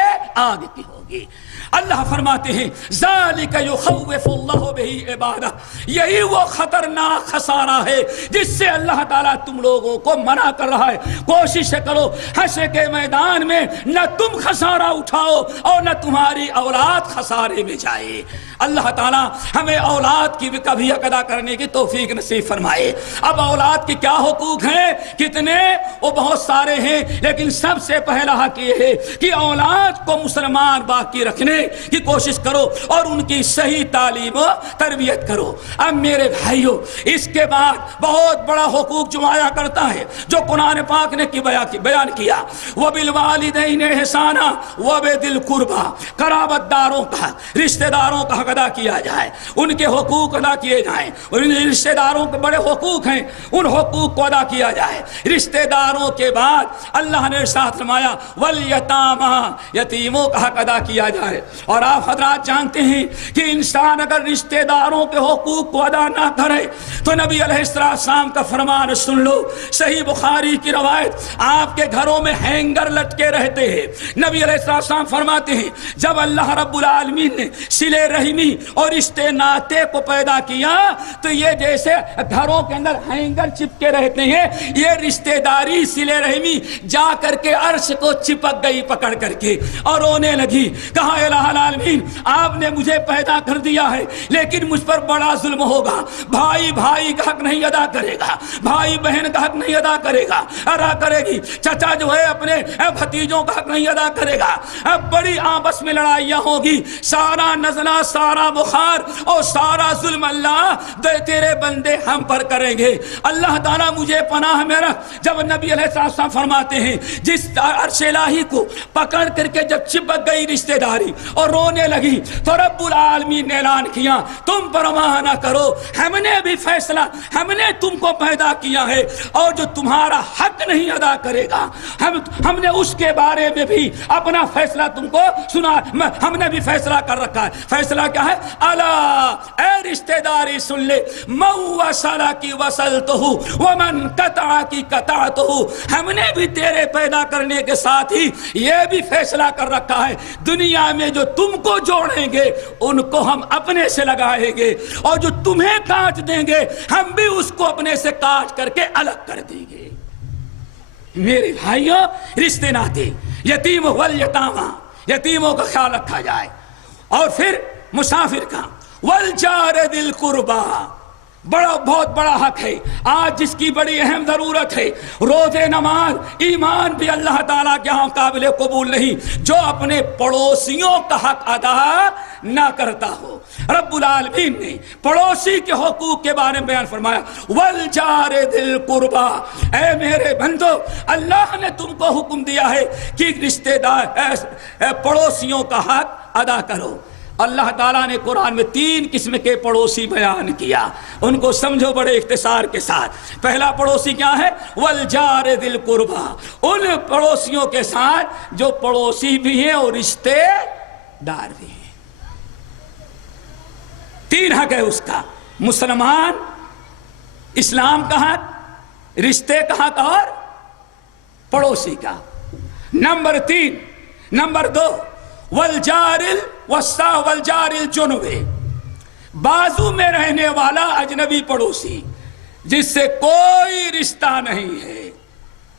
آگ کی ہوگی. اللہ فرماتے ہیں ذالک یخوف اللہ بہ عبادہ, یہی وہ خطرناک خسارہ ہے جس سے اللہ تعالیٰ تم لوگوں کو منع کر رہا ہے. کوشش کرو حشر کے میدان میں نہ تم خسارہ اٹھاؤ اور نہ تمہاری اولاد خسارے میں جائے. اللہ تعالیٰ ہمیں اولاد کی بھی کبھی ادا کرنے کی توفیق نصیب فرمائے. اب اولاد کے کیا حقوق ہیں, کتنے؟ وہ بہت سارے ہیں, لیکن سب سے پہلا حق یہ ہے کہ اولاد کو مسلمان باقی رکھنے کی کوشش کرو اور ان کی صحیح تعلیم و تربیت کرو. اب میرے بھائیوں, اس کے بعد بہت بڑا حقوق جو آیا کرتا ہے جو قرآن پاک نے بیان کیا, وبالوالدین احسانا وبذی القربی, قرابت داروں کا, رشتہ داروں کا حق ادا کیا جائے, ان کے حقوق ادا کیے جائیں. اور رشتہ داروں کے بڑے حقوق ہیں, ان حقوق کو ادا کیا جائے. رشتہ داروں کے بعد اللہ نے ارشاد فرمایا والیتامی, یتیموں کا حق ادا کیا جائے. اور آپ حضرات جانتے ہیں کہ انسان اگر رشتہ داروں کے حقوق کو ادا نہ کرے تو نبی علیہ السلام کا فرمان سن لو, صحیح بخاری کی روایت, آپ کے گھروں میں ہینگر لٹکے رہتے ہیں. نبی علیہ السلام فرماتے ہیں جب اللہ رب العالمین نے صلہ رحمی اور رشتے ناطے کو پیدا کیا تو یہ جیسے گھروں کے اندر ہینگر چپکے رہتے ہیں, یہ رشتے داری صلہ رحمی جا کر کے عرش کو چپک گئی پکڑ کر کے اور رونے لگی. کہا الہ العالمین آپ نے مجھے پیدا کر دیا ہے لیکن مجھ پر بڑا ظلم ہوگا, بھائی بھائی کا حق نہیں ادا کرے گا, بھائی بہن کا حق نہیں ادا کرے گا, ادا کرے گی, چچا جو ہے اپنے بھتیجوں کا حق نہیں ادا کرے گا, اب بڑی آپس میں لڑائیاں ہوگی, سارا نزلہ, سارا بخار اور سارا ظلم اللہ تیرے بندے ہم پر کریں گے. اللہ تعالیٰ مجھے پناہ میں رکھ. جب نبی علیہ السلام فرماتے ہیں جس عرش الہی کو پکڑ کر کے جب چپک گئی رشتہ داری اور رونے لگی تو رب العالمین نے اعلان کیا تم پرواہ نہ کرو، ہم نے بھی فیصلہ، ہم نے تم کو پیدا کیا ہے اور جو تمہارا حق نہیں ادا کرے گا ہم نے اس کے بارے میں بھی اپنا فیصلہ تم کو سنا، ہم نے بھی فیصلہ کر رکھا ہے۔ فیصلہ کیا ہے؟ الا اے رشتہ داری سن لے، من وصلہ کی وصلتہ ومن قطع کی قطعتہ، ہم نے بھی تیرے پیدا کرنے کے ساتھ ہی یہ بھی فیصلہ کر رکھا ہے دنیا میں جو تم کو جوڑیں گے ان کو ہم اپنے سے لگائیں گے اور جو تمہیں کاٹ دیں گے ہم بھی اس کو اپنے سے کاٹ کر کے الگ کر دیں گے۔ میرے بھائیوں، رشتے ناتے، یتیم والیتامہ، یتیموں کا خیال رکھا جائے، اور پھر مسافر کا، والجار ذی القربی، بہت بڑا حق ہے آج جس کی بڑی اہم ضرورت ہے۔ روزے، نماز، ایمان بھی اللہ تعالیٰ کے ہاں قابل قبول نہیں جو اپنے پڑوسیوں کا حق ادا نہ کرتا ہو۔ رب العالمین نے پڑوسی کے حقوق کے بارے میں بیان فرمایا، والجار ذی القربی، اے میرے بندو اللہ نے تم کو حکم دیا ہے کہ رشتہ دار پڑوسیوں کا حق ادا کرو۔ اللہ تعالیٰ نے قرآن میں 3 قسم کے پڑوسی بیان کیا، ان کو سمجھو بڑے اختصار کے ساتھ۔ پہلا پڑوسی کیا ہے؟ والجار ذی القربی، ان پڑوسیوں کے ساتھ جو پڑوسی بھی ہیں اور رشتے دار بھی ہیں۔ 3 حق ہے اس کا، مسلمان، اسلام کا حق، رشتے کا حق اور پڑوسی کا۔ نمبر 3، نمبر 2، والجار الوسطی والجار الجنوبی، بازو میں رہنے والا اجنبی پڑوسی جس سے کوئی رشتہ نہیں ہے۔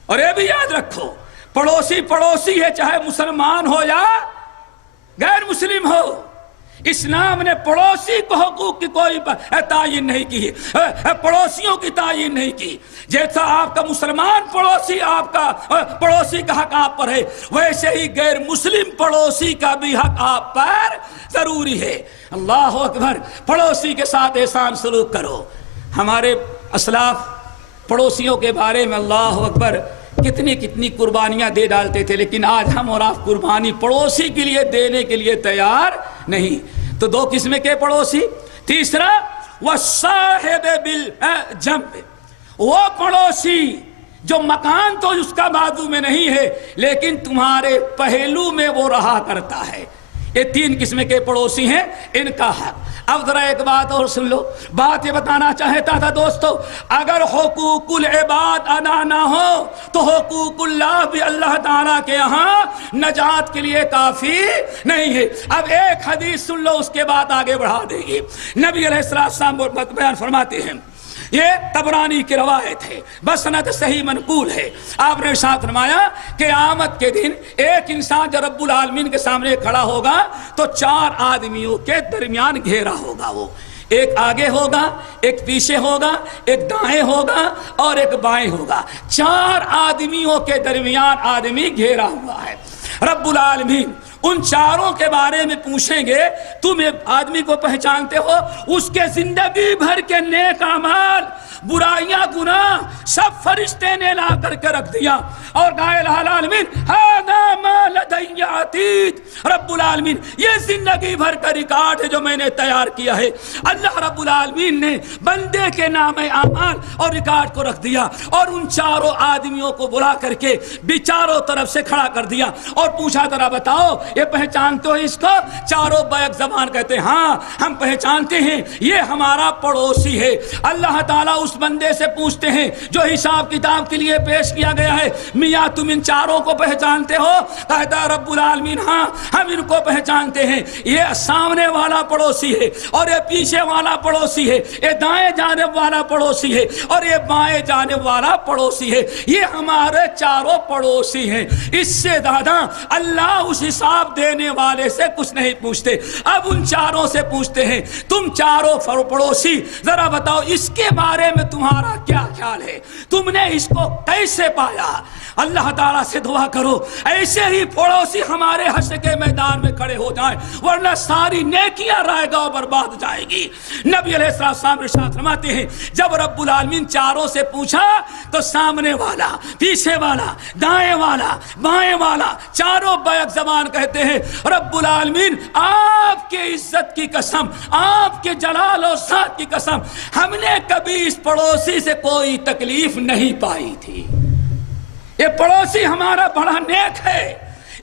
اور یہ بھی یاد رکھو، پڑوسی پڑوسی ہے چاہے مسلمان ہو یا غیر مسلم ہو۔ اسلام نے پڑوسی کو حقوق کی کوئی تعین نہیں کی، پڑوسیوں کی تعین نہیں کی۔ جیسا آپ کا مسلمان پڑوسی آپ کا پڑوسی کا حق آپ پر ہے، ویسے ہی غیر مسلم پڑوسی کا بھی حق آپ پر ضروری ہے۔ اللہ اکبر، پڑوسی کے ساتھ احسان سلوک کرو۔ ہمارے اسلاف پڑوسیوں کے بارے میں اللہ اکبر کتنی کتنی قربانیاں دے ڈالتے تھے، لیکن آج ہم اور آپ قربانی پڑوسی کے لیے دینے کے لیے تیار نہیں۔ تو 2 قسم کے پڑوسی۔ تیسرا، والصاحب بالجنب، وہ پڑوسی جو مکان تو اس کا بازو میں نہیں ہے لیکن تمہارے پہلو میں وہ رہا کرتا ہے۔ یہ 3 قسم کے پڑوسی ہیں، ان کا حق۔ اب ذرا ایک بات اور سن لو، بات یہ بتانا چاہتا تھا دوستو، اگر حقوق العباد ادا نہ ہو تو حقوق اللہ بھی اللہ تعالیٰ کے یہاں نجات کے لیے کافی نہیں ہے۔ اب ایک حدیث سن لو، اس کے بعد آگے بڑھا دیں گے۔ نبی علیہ السلام بیان فرماتے ہیں، یہ طبرانی کی روایت ہے، بسند صحیح منقول ہے، آپ نے ارشاد فرمایا کہ قیامت کے دن ایک انسان جو رب العالمین کے سامنے کھڑا ہوگا تو 4 آدمیوں کے درمیان گھیرا ہوگا، وہ ایک آگے ہوگا، ایک پیچھے ہوگا، ایک دائیں ہوگا اور ایک بائیں ہوگا۔ 4 آدمیوں کے درمیان آدمی گھیرا ہوا ہے۔ رب العالمین ان 4 کے بارے میں پوچھیں گے، تم ایک آدمی کو پہچانتے ہو؟ اس کے زندگی بھر کے نیک اعمال، برائیاں، گناہ سب فرشتے نے لا کر کے رکھ دیا اور کہا الہ العالمین ھذا ما لدی عتید، رب العالمین یہ زندگی بھر کا ریکارڈ ہے جو میں نے تیار کیا ہے۔ اللہ رب العالمین نے بندے کے نام اعمال اور ریکارڈ کو رکھ دیا اور ان 4 آدمیوں کو بلا کر کے چاروں طرف سے کھڑا کر دیا اور پوچھا ذرا بتاؤ یہ پہچانتے ہو اس کو؟ 4 بیک زبان کہتے ہیں ہاں ہم پہچانتے ہیں، یہ ہمارا پڑوسی ہے۔ اللہ تعالیٰ اس بندے سے پوچھتے ہیں جو حساب کتاب کے لیے پیش کیا گیا ہے، میاں تم ان 4 کو پہچانتے ہو؟ کہتا ہے رب العالمین ہاں ہم ان کو پہچانتے ہیں، یہ سامنے والا پڑوسی ہے اور یہ پیچھے والا پڑوسی ہے، یہ دائیں جانب والا پڑوسی ہے اور یہ بائیں جانب والا پڑوسی ہے، یہ ہمارے 4 پڑوسی ہیں۔ اس سے زیادہ اللہ اس حساب دینے والے سے کچھ نہیں پوچھتے۔ اب ان 4 سے پوچھتے ہیں تم 4 پڑوسی ذرا بتاؤ اس کے بارے میں تمہارا کیا خیال ہے، تم نے اس کو کیسے پایا؟ اللہ تعالیٰ سے دعا کرو ایسے ہی پڑوسی ہمارے حشر کے میدان میں کھڑے ہو جائیں، ورنہ ساری نیکیاں رائے گا برباد جائے گی۔ نبی علیہ السلام ارشاد فرماتے ہیں جب رب العالمین چاروں سے پوچھا تو سامنے والا، پیچھے والا، دائیں والا، بائیں والا، چاروں بیک زبان کہتے ہیں رب العالمین آپ کے عزت کی قسم، آپ کے جلال و ذات کی قسم، ہم نے کبھی اس پڑوسی سے کوئی تکلیف نہیں پائی تھی۔ یہ پڑوسی ہمارا بڑا نیک ہے،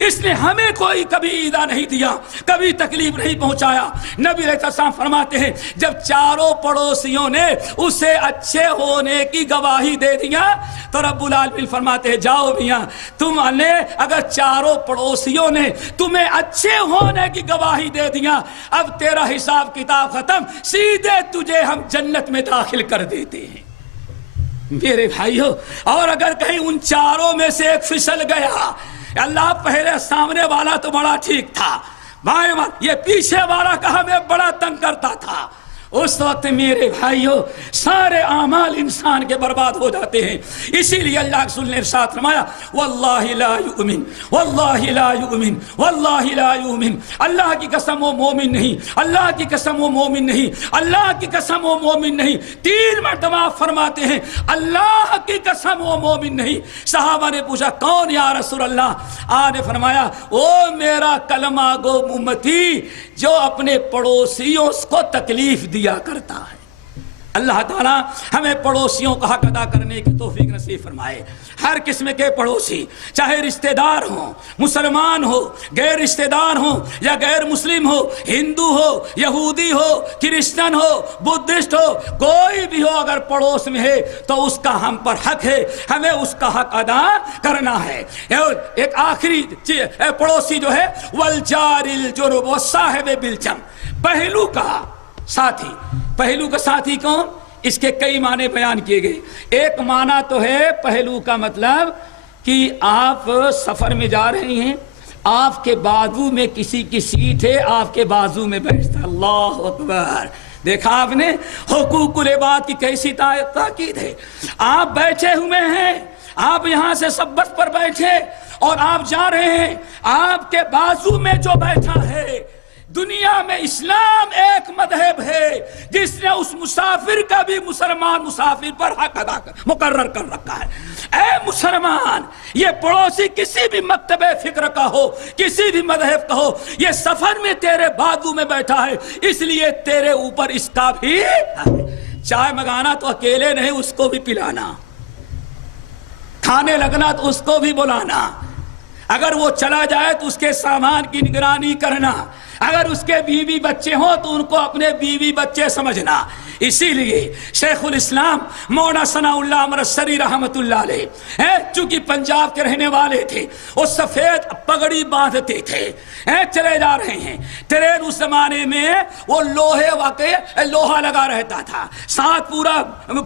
اس نے ہمیں کوئی کبھی ایذا نہیں دیا، کبھی تکلیف نہیں پہنچایا۔ نبی علیہ السلام فرماتے ہیں جب چاروں پڑوسیوں نے اسے اچھے ہونے کی گواہی دے دیا تو رب العالمین فرماتے ہیں جاؤ میاں، تم نے اگر چاروں پڑوسیوں نے تمہیں اچھے ہونے کی گواہی دے دیا، اب تیرا حساب کتاب ختم، سیدھے تجھے ہم جنت میں داخل کر دیتے ہیں۔ میرے بھائیو، اور اگر کہیں ان چاروں میں سے ایک پھسل گیا، اللہ پہلے سامنے والا تو بڑا ٹھیک تھا، بائیں والا، یہ پیچھے والا کا ہمیں بڑا تنگ کرتا تھا، اس وقت میرے بھائیو سارے اعمال انسان کے برباد ہو جاتے ہیں۔ اسی لیے اللہ کے رسول نے ارشاد فرمایا واللہ لا یؤمن، واللہ لا یؤمن، واللہ لا یؤمن، اللہ کی قسم وہ مومن نہیں، اللہ کی قسم وہ مومن نہیں، اللہ کی قسم وہ مومن نہیں، 3 مرتبہ فرماتے ہیں اللہ کی قسم وہ مومن نہیں۔ صحابہ نے پوچھا کون یا رسول اللہ؟ آپ نے فرمایا او میرا کلمہ گو امتی جو اپنے پڑوسیوں کو تکلیف دیا کرتا ہے۔ اللہ تعالیٰ ہمیں پڑوسیوں کا حق ادا کرنے کی توفیق نصیب فرمائے۔ ہر قسم کے پڑوسی، چاہے رشتہ دار ہوں، مسلمان ہو، غیر رشتہ دار ہوں یا غیر مسلم ہو، ہندو ہو، یہودی ہو، کرسچن ہو، بدھسٹ ہو، کوئی بھی ہو اگر پڑوس میں ہے تو اس کا ہم پر حق ہے، ہمیں اس کا حق ادا کرنا ہے۔ ایک آخری پڑوسی جو ہے والجار الجنب والصاحب بالجنب، پہلو کا ساتھی۔ پہلو کا ساتھی کون؟ اس کے کئی معنی بیان کیے گئے۔ ایک معنی تو ہے پہلو کا مطلب کہ آپ سفر میں جا رہے ہیں، آپ کے بازو میں کسی کی سیٹ ہے، آپ کے بازو میں بیٹھتا، اللہ اکبر، دیکھا آپ نے حقوق العباد کی کیسی تاکید ہے۔ آپ بیٹھے ہوئے ہیں، آپ یہاں سے سبت پر بیٹھے اور آپ جا رہے ہیں، آپ کے بازو میں جو بیٹھا ہے، دنیا میں اسلام ایک مذہب ہے جس نے اس مسافر کا بھی مسلمان مسافر پر حق ادا مقرر کر رکھا ہے۔ اے مسلمان، یہ پڑوسی کسی بھی مکتب فکر کا ہو، کسی بھی مذہب کا ہو، یہ سفر میں تیرے بازو میں بیٹھا ہے، اس لیے تیرے اوپر اس کا بھی چائے منگانا تو اکیلے نہیں، اس کو بھی پلانا، کھانے لگنا تو اس کو بھی بلانا، اگر وہ چلا جائے تو اس کے سامان کی نگرانی کرنا، اگر اس کے بیوی بچے ہوں تو ان کو اپنے بیوی بچے سمجھنا۔ اسی لیے شیخ الاسلام مولانا ثناء اللہ مرسری رحمت اللہ علیہ چونکہ پنجاب کے رہنے والے تھے، وہ سفید پگڑی باندھتے تھے، چلے جا رہے ہیں ٹرین، اس زمانے میں وہ لوہا لگا رہتا تھا، ساتھ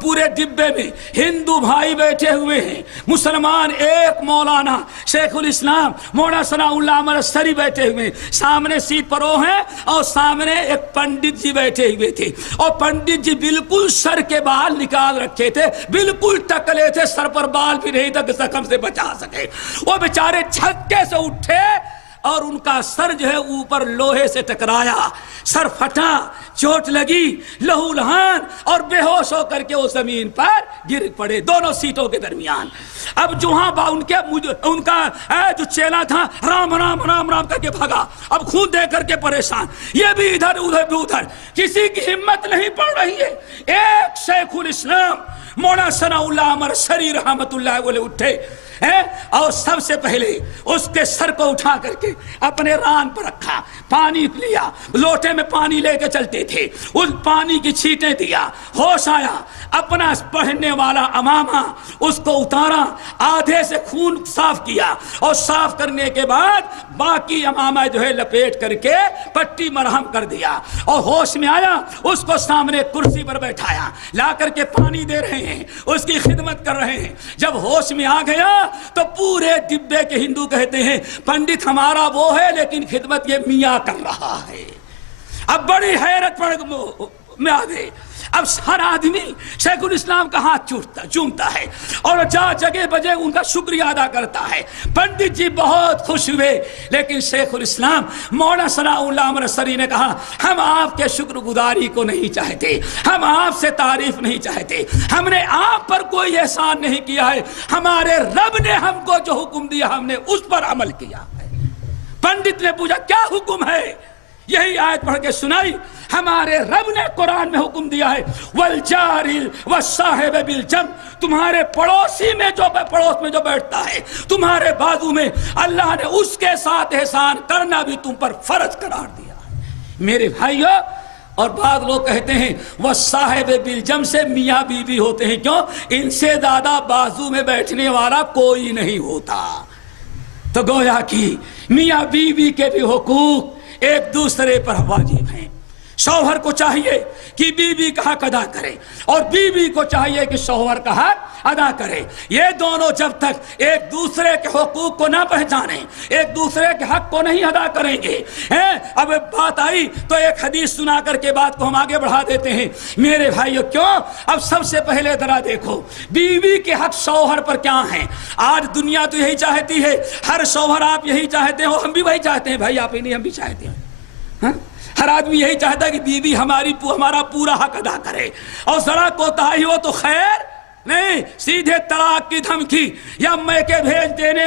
پورے ڈبے میں ہندو بھائی بیٹھے ہوئے ہیں، مسلمان ایک مولانا شیخ الاسلام مولانا ثناء اللہ مرسری بیٹھے ہوئے، سامنے سیٹ پر وہ ہیں اور سامنے ایک پنڈت جی بیٹھے ہوئے تھے، اور پنڈت جی بالکل سر کے بال نکال رکھے تھے، بالکل ٹکلے تھے، سر پر بال بھی نہیں تھا کہ زخم سے بچا سکے۔ وہ بیچارے چھکے سے اٹھے اور ان کا سر جو ہے اوپر لوہے سے ٹکرایا، سر پھٹا، چوٹ لگی، لہو لہان، اور بے ہوش ہو کر کے وہ زمین پر گر پڑے دونوں سیٹوں کے درمیان۔ اب جہاں ان کا جو چیلا تھا رام رام رام رام کر کے بھگا، اب خون دے کر کے پریشان، یہ بھی ادھر ادھر بھی ادھر، کسی کی ہمت نہیں پڑ رہی ہے۔ ایک شیخ الاسلام مولانا ثناء اللہ مرسری رحمت اللہ علیہ اٹھے اور سب سے پہلے اس کے سر کو اٹھا کر کے اپنے ران پر رکھا، پانی لیا، لوٹے میں پانی لے کے چلتے تھے، اس پانی کی چھینٹیں دیا، ہوش آیا، اپنا پہننے والا امامہ اس کو اتارا، آدھے سے خون صاف کیا، اور صاف کرنے کے بعد باقی امامہ جو ہے لپیٹ کر کے پٹی مرہم کر دیا، اور ہوش میں آیا، اس کو سامنے کرسی پر بیٹھایا، لا کر کے پانی دے رہے ہیں، اس کی خدمت کر رہے ہیں۔ جب ہوش میں آ گیا تو پورے ڈبے کے ہندو کہتے ہیں پنڈت ہمارا وہ ہے لیکن خدمت یہ میاں کر رہا ہے۔ اب بڑی حیرت میں آ گئے. اب ہر آدمی شیخ الاسلام کا ہاتھ چومتا ہے اور جگہ بجے ان کا شکریہ ادا کرتا ہے. پنڈت جی بہت خوش ہوئے, لیکن شیخ الاسلام مولانا ثناء اللہ مرسری نے کہا ہم آپ کے شکر گزاری کو نہیں چاہتے, ہم آپ سے تعریف نہیں چاہتے, ہم نے آپ پر کوئی احسان نہیں کیا ہے, ہمارے رب نے ہم کو جو حکم دیا ہم نے اس پر عمل کیا ہے. پنڈت نے پوچھا کیا حکم ہے؟ یہی آیت پڑھ کے سنائی. ہمارے رب نے قرآن میں حکم دیا ہے والجار والصاحب بالجنب, تمہارے پڑوسی میں جو پڑوس میں جو بیٹھتا ہے تمہارے بازو میں, اللہ نے اس کے ساتھ احسان کرنا بھی تم پر فرض قرار دیا ہے. میرے بھائیو, اور بعض لوگ کہتے ہیں وہ صاحب بالجنب سے میاں بیوی ہوتے ہیں, کیوں؟ ان سے زیادہ بازو میں بیٹھنے والا کوئی نہیں ہوتا. تو گویا کہ میاں بیوی کے بھی حقوق ایک دوسرے پر واجب ہیں. شوہر کو چاہیے کہ بیوی کا حق ادا کرے اور بیوی کو چاہیے کہ شوہر کا حق ادا کرے. یہ دونوں جب تک ایک دوسرے کے حقوق کو نہ پہچانیں, ایک دوسرے کے حق کو نہیں ادا کریں گے. اب بات آئی تو ایک حدیث سنا کر کے بات کو ہم آگے بڑھا دیتے ہیں. میرے بھائیو کیوں؟ اب سب سے پہلے ذرا دیکھو بیوی کے حق شوہر پر کیا ہیں. آج دنیا تو یہی چاہتی ہے, ہر شوہر آپ یہی چاہتے ہو, ہم بھی وہی چاہتے ہیں. بھائی آپ ہی نہیں, ہم بھی چاہتے ہیں. ہر آدمی یہی چاہتا ہے کہ بیوی ہمارا پورا حق ادا کرے, اور ذرا کوتاہی ہو تو خیر نہیں, سیدھے طلاق کی دھمکی یا میکے بھیج دینے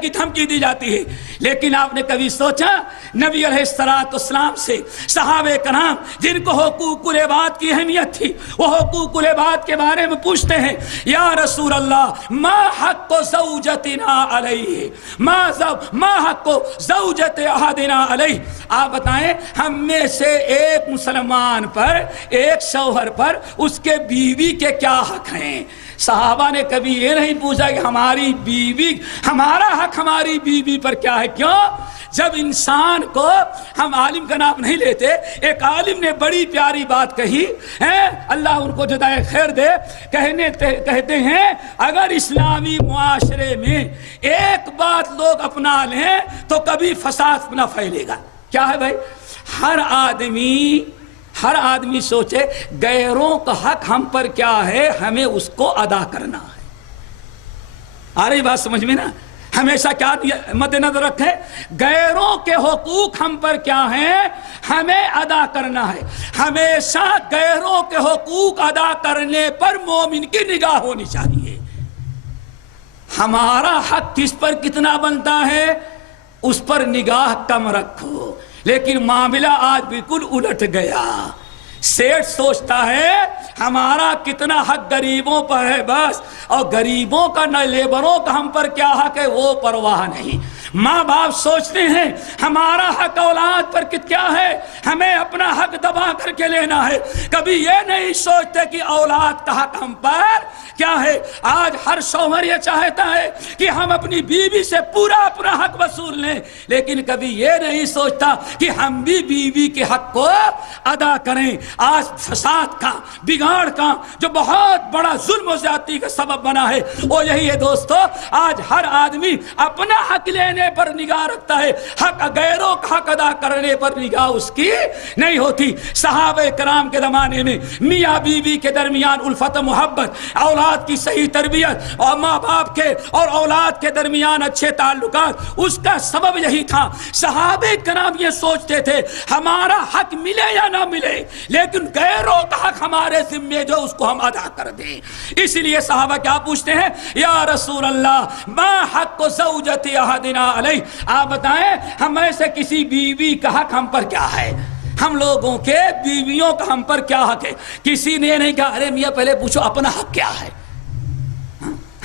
کی دھمکی دی جاتی ہے. لیکن آپ نے کبھی سوچا نبی علیہ السلام سے صحابہ کرام جن کو حقوق العباد کی اہمیت تھی, وہ حقوق العباد کے بارے میں پوچھتے ہیں یا رسول اللہ ما حق زوجتنا علیہ, ما حق زوجت احدنا علیہ. آپ بتائیں ہم میں سے ایک مسلمان پر, ایک شوہر پر اس کے بیوی کے کیا حق ہیں؟ صحابہ نے کبھی یہ نہیں پوچھا کہ ہماری بیوی, ہمارا حق ہماری بیوی پر کیا ہے. کیوں؟ جب انسان کو, ہم عالم کا نام نہیں لیتے, ایک عالم نے بڑی پیاری بات کہی ہے, اللہ ان کو جزائے خیر دے, کہتے ہیں اگر اسلامی معاشرے میں ایک بات لوگ اپنا لیں تو کبھی فساد نہ پھیلے گا. کیا ہے بھائی؟ ہر آدمی سوچے غیروں کا حق ہم پر کیا ہے, ہمیں اس کو ادا کرنا ہے. آ رہی بات سمجھ میں نا؟ ہمیشہ کیا مد نظر رکھیں, غیروں کے حقوق ہم پر کیا ہیں, ہمیں ادا کرنا ہے. ہمیشہ غیروں کے حقوق ادا کرنے پر مومن کی نگاہ ہونی چاہیے. ہمارا حق کس پر کتنا بنتا ہے اس پر نگاہ کم رکھو. لیکن معاملہ آج بالکل الٹ گیا. سیٹ سوچتا ہے ہمارا کتنا حق غریبوں پر ہے بس, اور غریبوں کا نہ لیبروں کا ہم پر کیا حق ہے وہ پرواہ نہیں. ماں باپ سوچتے ہیں ہمارا حق اولاد پر کیا ہے, ہمیں اپنا حق دبا کر کے لینا ہے. کبھی یہ نہیں سوچتے کہ اولاد کا حق ہم پر کیا ہے. آج ہر شوہر یہ چاہتا ہے کہ ہم اپنی بیوی سے پورا اپنا حق وصول لیں, لیکن کبھی یہ نہیں سوچتا کہ ہم بھی بیوی کے حق کو ادا کریں. آج فساد کا, بگاڑ کا جو بہت بڑا ظلم و زیادتی کا سبب بنا ہے وہ یہی ہے دوستو, آج ہر آدمی اپنا حق لینے پر نگاہ رکھتا ہے, حق غیروں کا حق ادا کرنے پر نگاہ اس کی نہیں ہوتی. صحابہ کرام کے زمانے میں میاں بیوی کے درمیان الفت محبت, اولاد کی صحیح تربیت اور ماں باپ کے اور اولاد کے درمیان اچھے تعلقات, اس کا سبب یہی تھا. صحابہ کرام یہ سوچتے تھے ہمارا حق ملے یا نہ ملے, لیکن غیروں کا حق ہمارے ذمے جو اس کو ہم ادا کر دیں. اس لیے صحابہ کیا پوچھتے ہیں یا رسول اللہ ما حق زوجت احدنا علیہ, آپ بتائیں ہم میں سے کسی بیوی کا حق ہم پر کیا ہے, ہم لوگوں کے بیویوں کا ہم پر کیا حق ہے. کسی نے نہیں کہا ارے میاں پہلے پوچھو اپنا حق کیا ہے,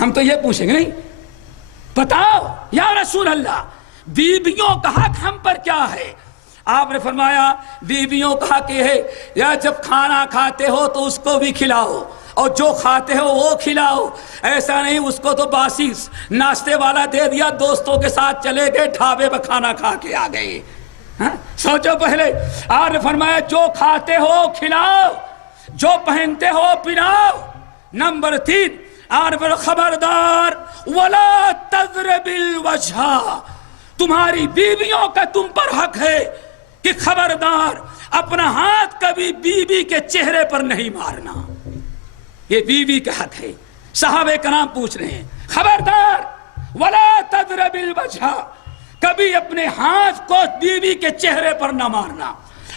ہم تو یہ پوچھیں گے نہیں, بتاؤ یا رسول اللہ بیویوں کا حق ہم پر کیا ہے. آپ نے فرمایا بیویوں کا حق یہ ہے یا جب کھانا کھاتے ہو تو اس کو بھی کھلاؤ, اور جو کھاتے ہو وہ کھلاؤ. ایسا نہیں اس کو تو باسی ناشتے والا دے دیا, دوستوں کے ساتھ چلے گئے ڈھابے پہ کھانا کھا کے آ گئے. سوچو پہلے. آپ نے فرمایا جو کھاتے ہو کھلاؤ, جو پہنتے ہو پہناؤ. نمبر 3 آپ نے فرمایا خبردار ولا تضرب الوجہ, تمہاری بیویوں کا تم پر حق ہے کہ خبردار اپنا ہاتھ کبھی بیوی کے چہرے پر نہیں مارنا، یہ بیوی کا حق ہے۔ صحابہ کرام پوچھ رہے ہیں خبردار ولا تضرب الوجہ، کبھی اپنے ہاتھ کو بیوی کے چہرے پر نہ مارنا،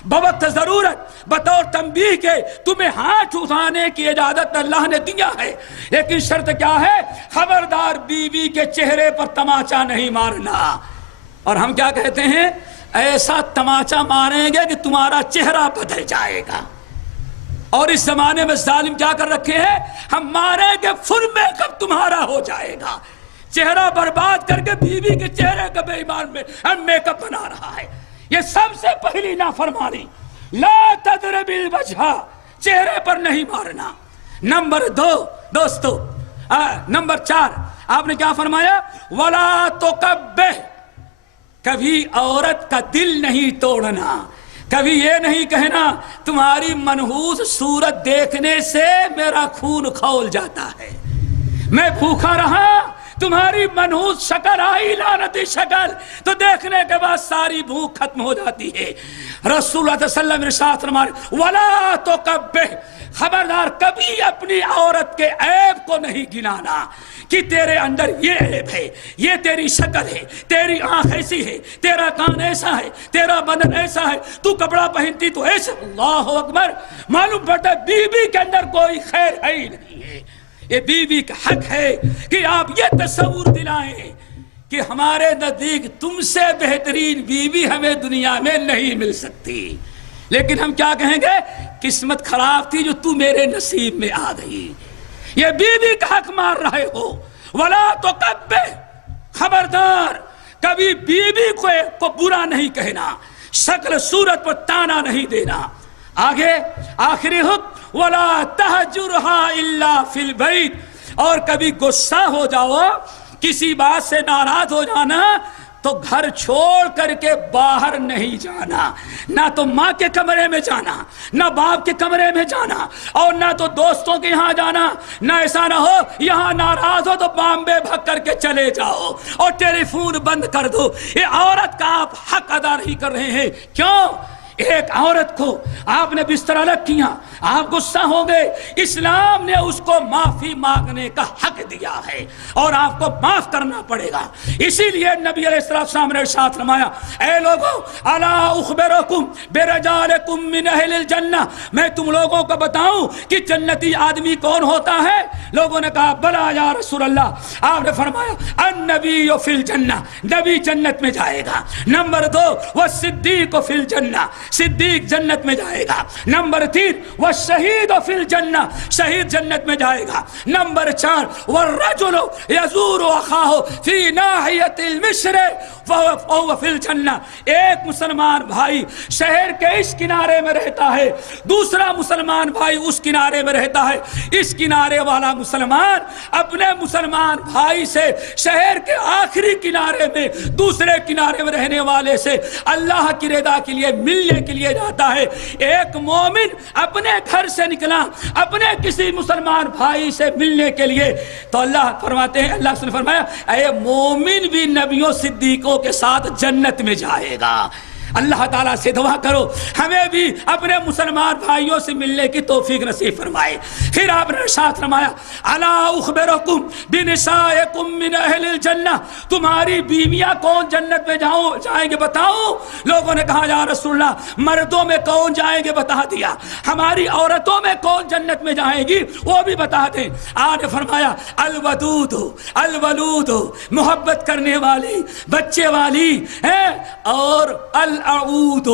بوقت ضرورت بطور تنبیہ کے تمہیں ہاتھ اٹھانے کی اجازت اللہ نے دیا ہے، لیکن شرط کیا ہے؟ خبردار بیوی کے چہرے پر تماچا نہیں مارنا۔ اور ہم کیا کہتے ہیں؟ ایسا تماچا ماریں گے کہ تمہارا چہرہ بدل جائے گا۔ اور اس زمانے میں ظالم کیا کر رکھے ہیں؟ ہم ماریں گے فل میک اپ تمہارا ہو جائے گا، چہرہ برباد کر کے بیوی کے چہرے کا بے ایمان میں ہم میک اپ بنا رہا ہے۔ یہ سب سے پہلی نافرمانی، لا تضرب الوجہ، چہرے پر نہیں مارنا۔ نمبر 2 دوستو، نمبر 4 آپ نے کیا فرمایا؟ ولا تقبح، کبھی عورت کا دل نہیں توڑنا، کبھی یہ نہیں کہنا تمہاری منحوس صورت دیکھنے سے میرا خون کھول جاتا ہے، میں بھوکا رہا، تمہاری منحوس شکل آئی لعنتی شکل تو دیکھنے کے بعد ساری بھوک ختم ہو جاتی ہے۔ رسول اللہ صلی اللہ علیہ وسلم ارشاد فرمائے ولا تقبح، خبردار کبھی اپنی عورت کے عیب کو نہیں گنانا کہ تیرے اندر یہ عیب ہے، یہ تیری شکل ہے، تیری آنکھ ایسی ہے، تیرا کان ایسا ہے، تیرا بدن ایسا ہے، تو کپڑا پہنتی تو ایسا۔ اللہ اکبر، معلوم پڑتا ہے بیوی کے اندر کوئی خیر ہے ہی نہیں ہے۔ یہ بیوی کا حق ہے کہ آپ یہ تصور دلائیں کہ ہمارے نزدیک تم سے بہترین بیوی ہمیں دنیا میں نہیں مل سکتی، لیکن ہم کیا کہیں گے؟ قسمت خراب تھی جو تو میرے نصیب میں آ گئی۔ یہ بیوی کا حق مار رہے ہو۔ ولا تقبح، خبردار کبھی بیوی کو برا نہیں کہنا، شکل صورت پر تانا نہیں دینا۔ آگے آخری حکم ولا تہجرها الا فی البیت، اور کبھی غصہ ہو جاؤ، کسی بات سے ناراض ہو جانا تو گھر چھوڑ کر کے باہر نہیں جانا، نہ تو ماں کے کمرے میں جانا، نہ باپ کے کمرے میں جانا، اور نہ تو دوستوں کے یہاں جانا۔ نہ ایسا نہ ہو یہاں ناراض ہو تو بامبے بھگ کر کے چلے جاؤ اور ٹیلی فون بند کر دو۔ یہ عورت کا آپ حق ادا نہیں کر رہے ہیں۔ کیوں؟ ایک عورت کو آپ نے بستر الگ کیا، آپ غصہ ہو گئے، اسلام نے اس کو معافی مانگنے کا حق دیا ہے اور آپ کو معاف کرنا پڑے گا۔ اسی لیے نبی علیہ السلام نے ارشاد فرمایا اے لوگو الا اخبرکم برجالکم من اہل الجنہ، میں تم لوگوں کو بتاؤں کہ جنتی آدمی کون ہوتا ہے؟ لوگوں نے کہا بلا یا رسول اللہ۔ آپ نے فرمایا النبی فی الجنہ، نبی جنت میں جائے گا۔ نمبر 2 والصدیق فی الجنہ، صدیق جنت میں جائے گا۔ نمبر 3 والشہید فی الجنہ، شہید جنت میں جائے گا۔ نمبر 4 والرجل یزور اخاہ فی ناحیۃ المشرق فهو فی الجنہ، ایک مسلمان بھائی شہر کے اس کنارے میں رہتا ہے، دوسرا مسلمان بھائی اس کنارے میں رہتا ہے، اس کنارے والا مسلمان اپنے مسلمان بھائی سے شہر کے آخری کنارے میں دوسرے کنارے میں رہنے والے سے اللہ کی رضا کے لیے ملنے کے لیے جاتا ہے۔ ایک مومن اپنے گھر سے نکلا اپنے کسی مسلمان بھائی سے ملنے کے لیے تو اللہ فرماتے ہیں، اللہ نے فرمایا اے مومن بھی نبیوں صدیقوں کے ساتھ جنت میں جائے گا۔ اللہ تعالیٰ سے دعا کرو ہمیں بھی اپنے مسلمان بھائیوں سے ملنے کی توفیق نصیب فرمائے۔ پھر آپ نے ارشاد فرمایا الا اخبرکم بنسائکم من اہل الجنہ، تمہاری بیویاں کون جنت میں جائیں گے بتاؤ؟ لوگوں نے کہا یا رسول اللہ مردوں میں کون جائیں گے بتا دیا، ہماری عورتوں میں کون جنت میں جائیں گی وہ بھی بتا دیں۔ آپ نے فرمایا الودود الولود، محبت کرنے والی، بچے والی ہے، اور الودود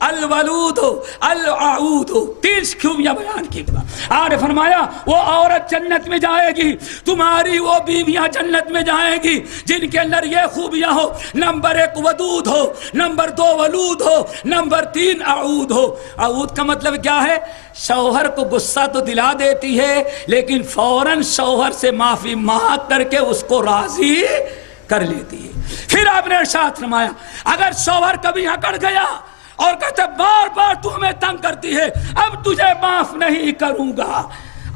الولود العود، 3 خوبیاں بیان کی۔ آپ نے فرمایا وہ عورت جنت میں جائے گی، تمہاری وہ بیویاں جنت میں جائیں گی جن کے اندر یہ خوبیاں ہو، نمبر 1 ودود ہو، نمبر 2 ولود ہو، نمبر 3 اعود ہو۔ اعود کا مطلب کیا ہے؟ شوہر کو غصہ تو دلا دیتی ہے لیکن فوراً شوہر سے معافی مانگ کر کے اس کو راضی کر لیتی ہے۔ پھر آپ نے ارشاد فرمایا اگر شوہر کبھی اکڑ گیا اور کہتے بار بار تو ہمیں تنگ کرتی ہے اب تجھے معاف نہیں کروں گا،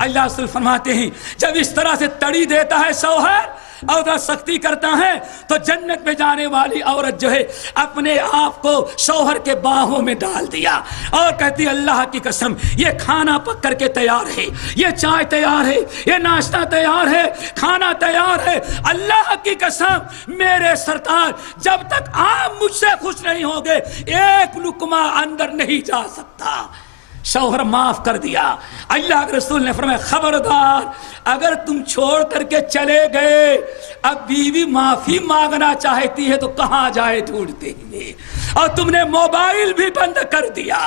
اللہ رسول فرماتے ہیں جب اس طرح سے تڑی دیتا ہے شوہر اور ذرا سختی کرتا ہے تو جنت میں جانے والی عورت جو ہے اپنے آپ کو شوہر کے باہوں میں ڈال دیا اور کہتی اللہ کی قسم یہ کھانا پک کر کے تیار ہے، یہ چائے تیار ہے، یہ ناشتہ تیار ہے، کھانا تیار ہے، اللہ کی قسم میرے سرکار جب تک آپ مجھ سے خوش نہیں ہوگے ایک لقمہ اندر نہیں جا سکتا۔ شوہر معاف کر دیا۔ اللہ کے رسول نے فرمایا خبردار اگر تم چھوڑ کر کے چلے گئے، اب بیوی معافی مانگنا چاہتی ہے تو کہاں جائے ڈھونڈتے ہوئے، اور تم نے موبائل بھی بند کر دیا،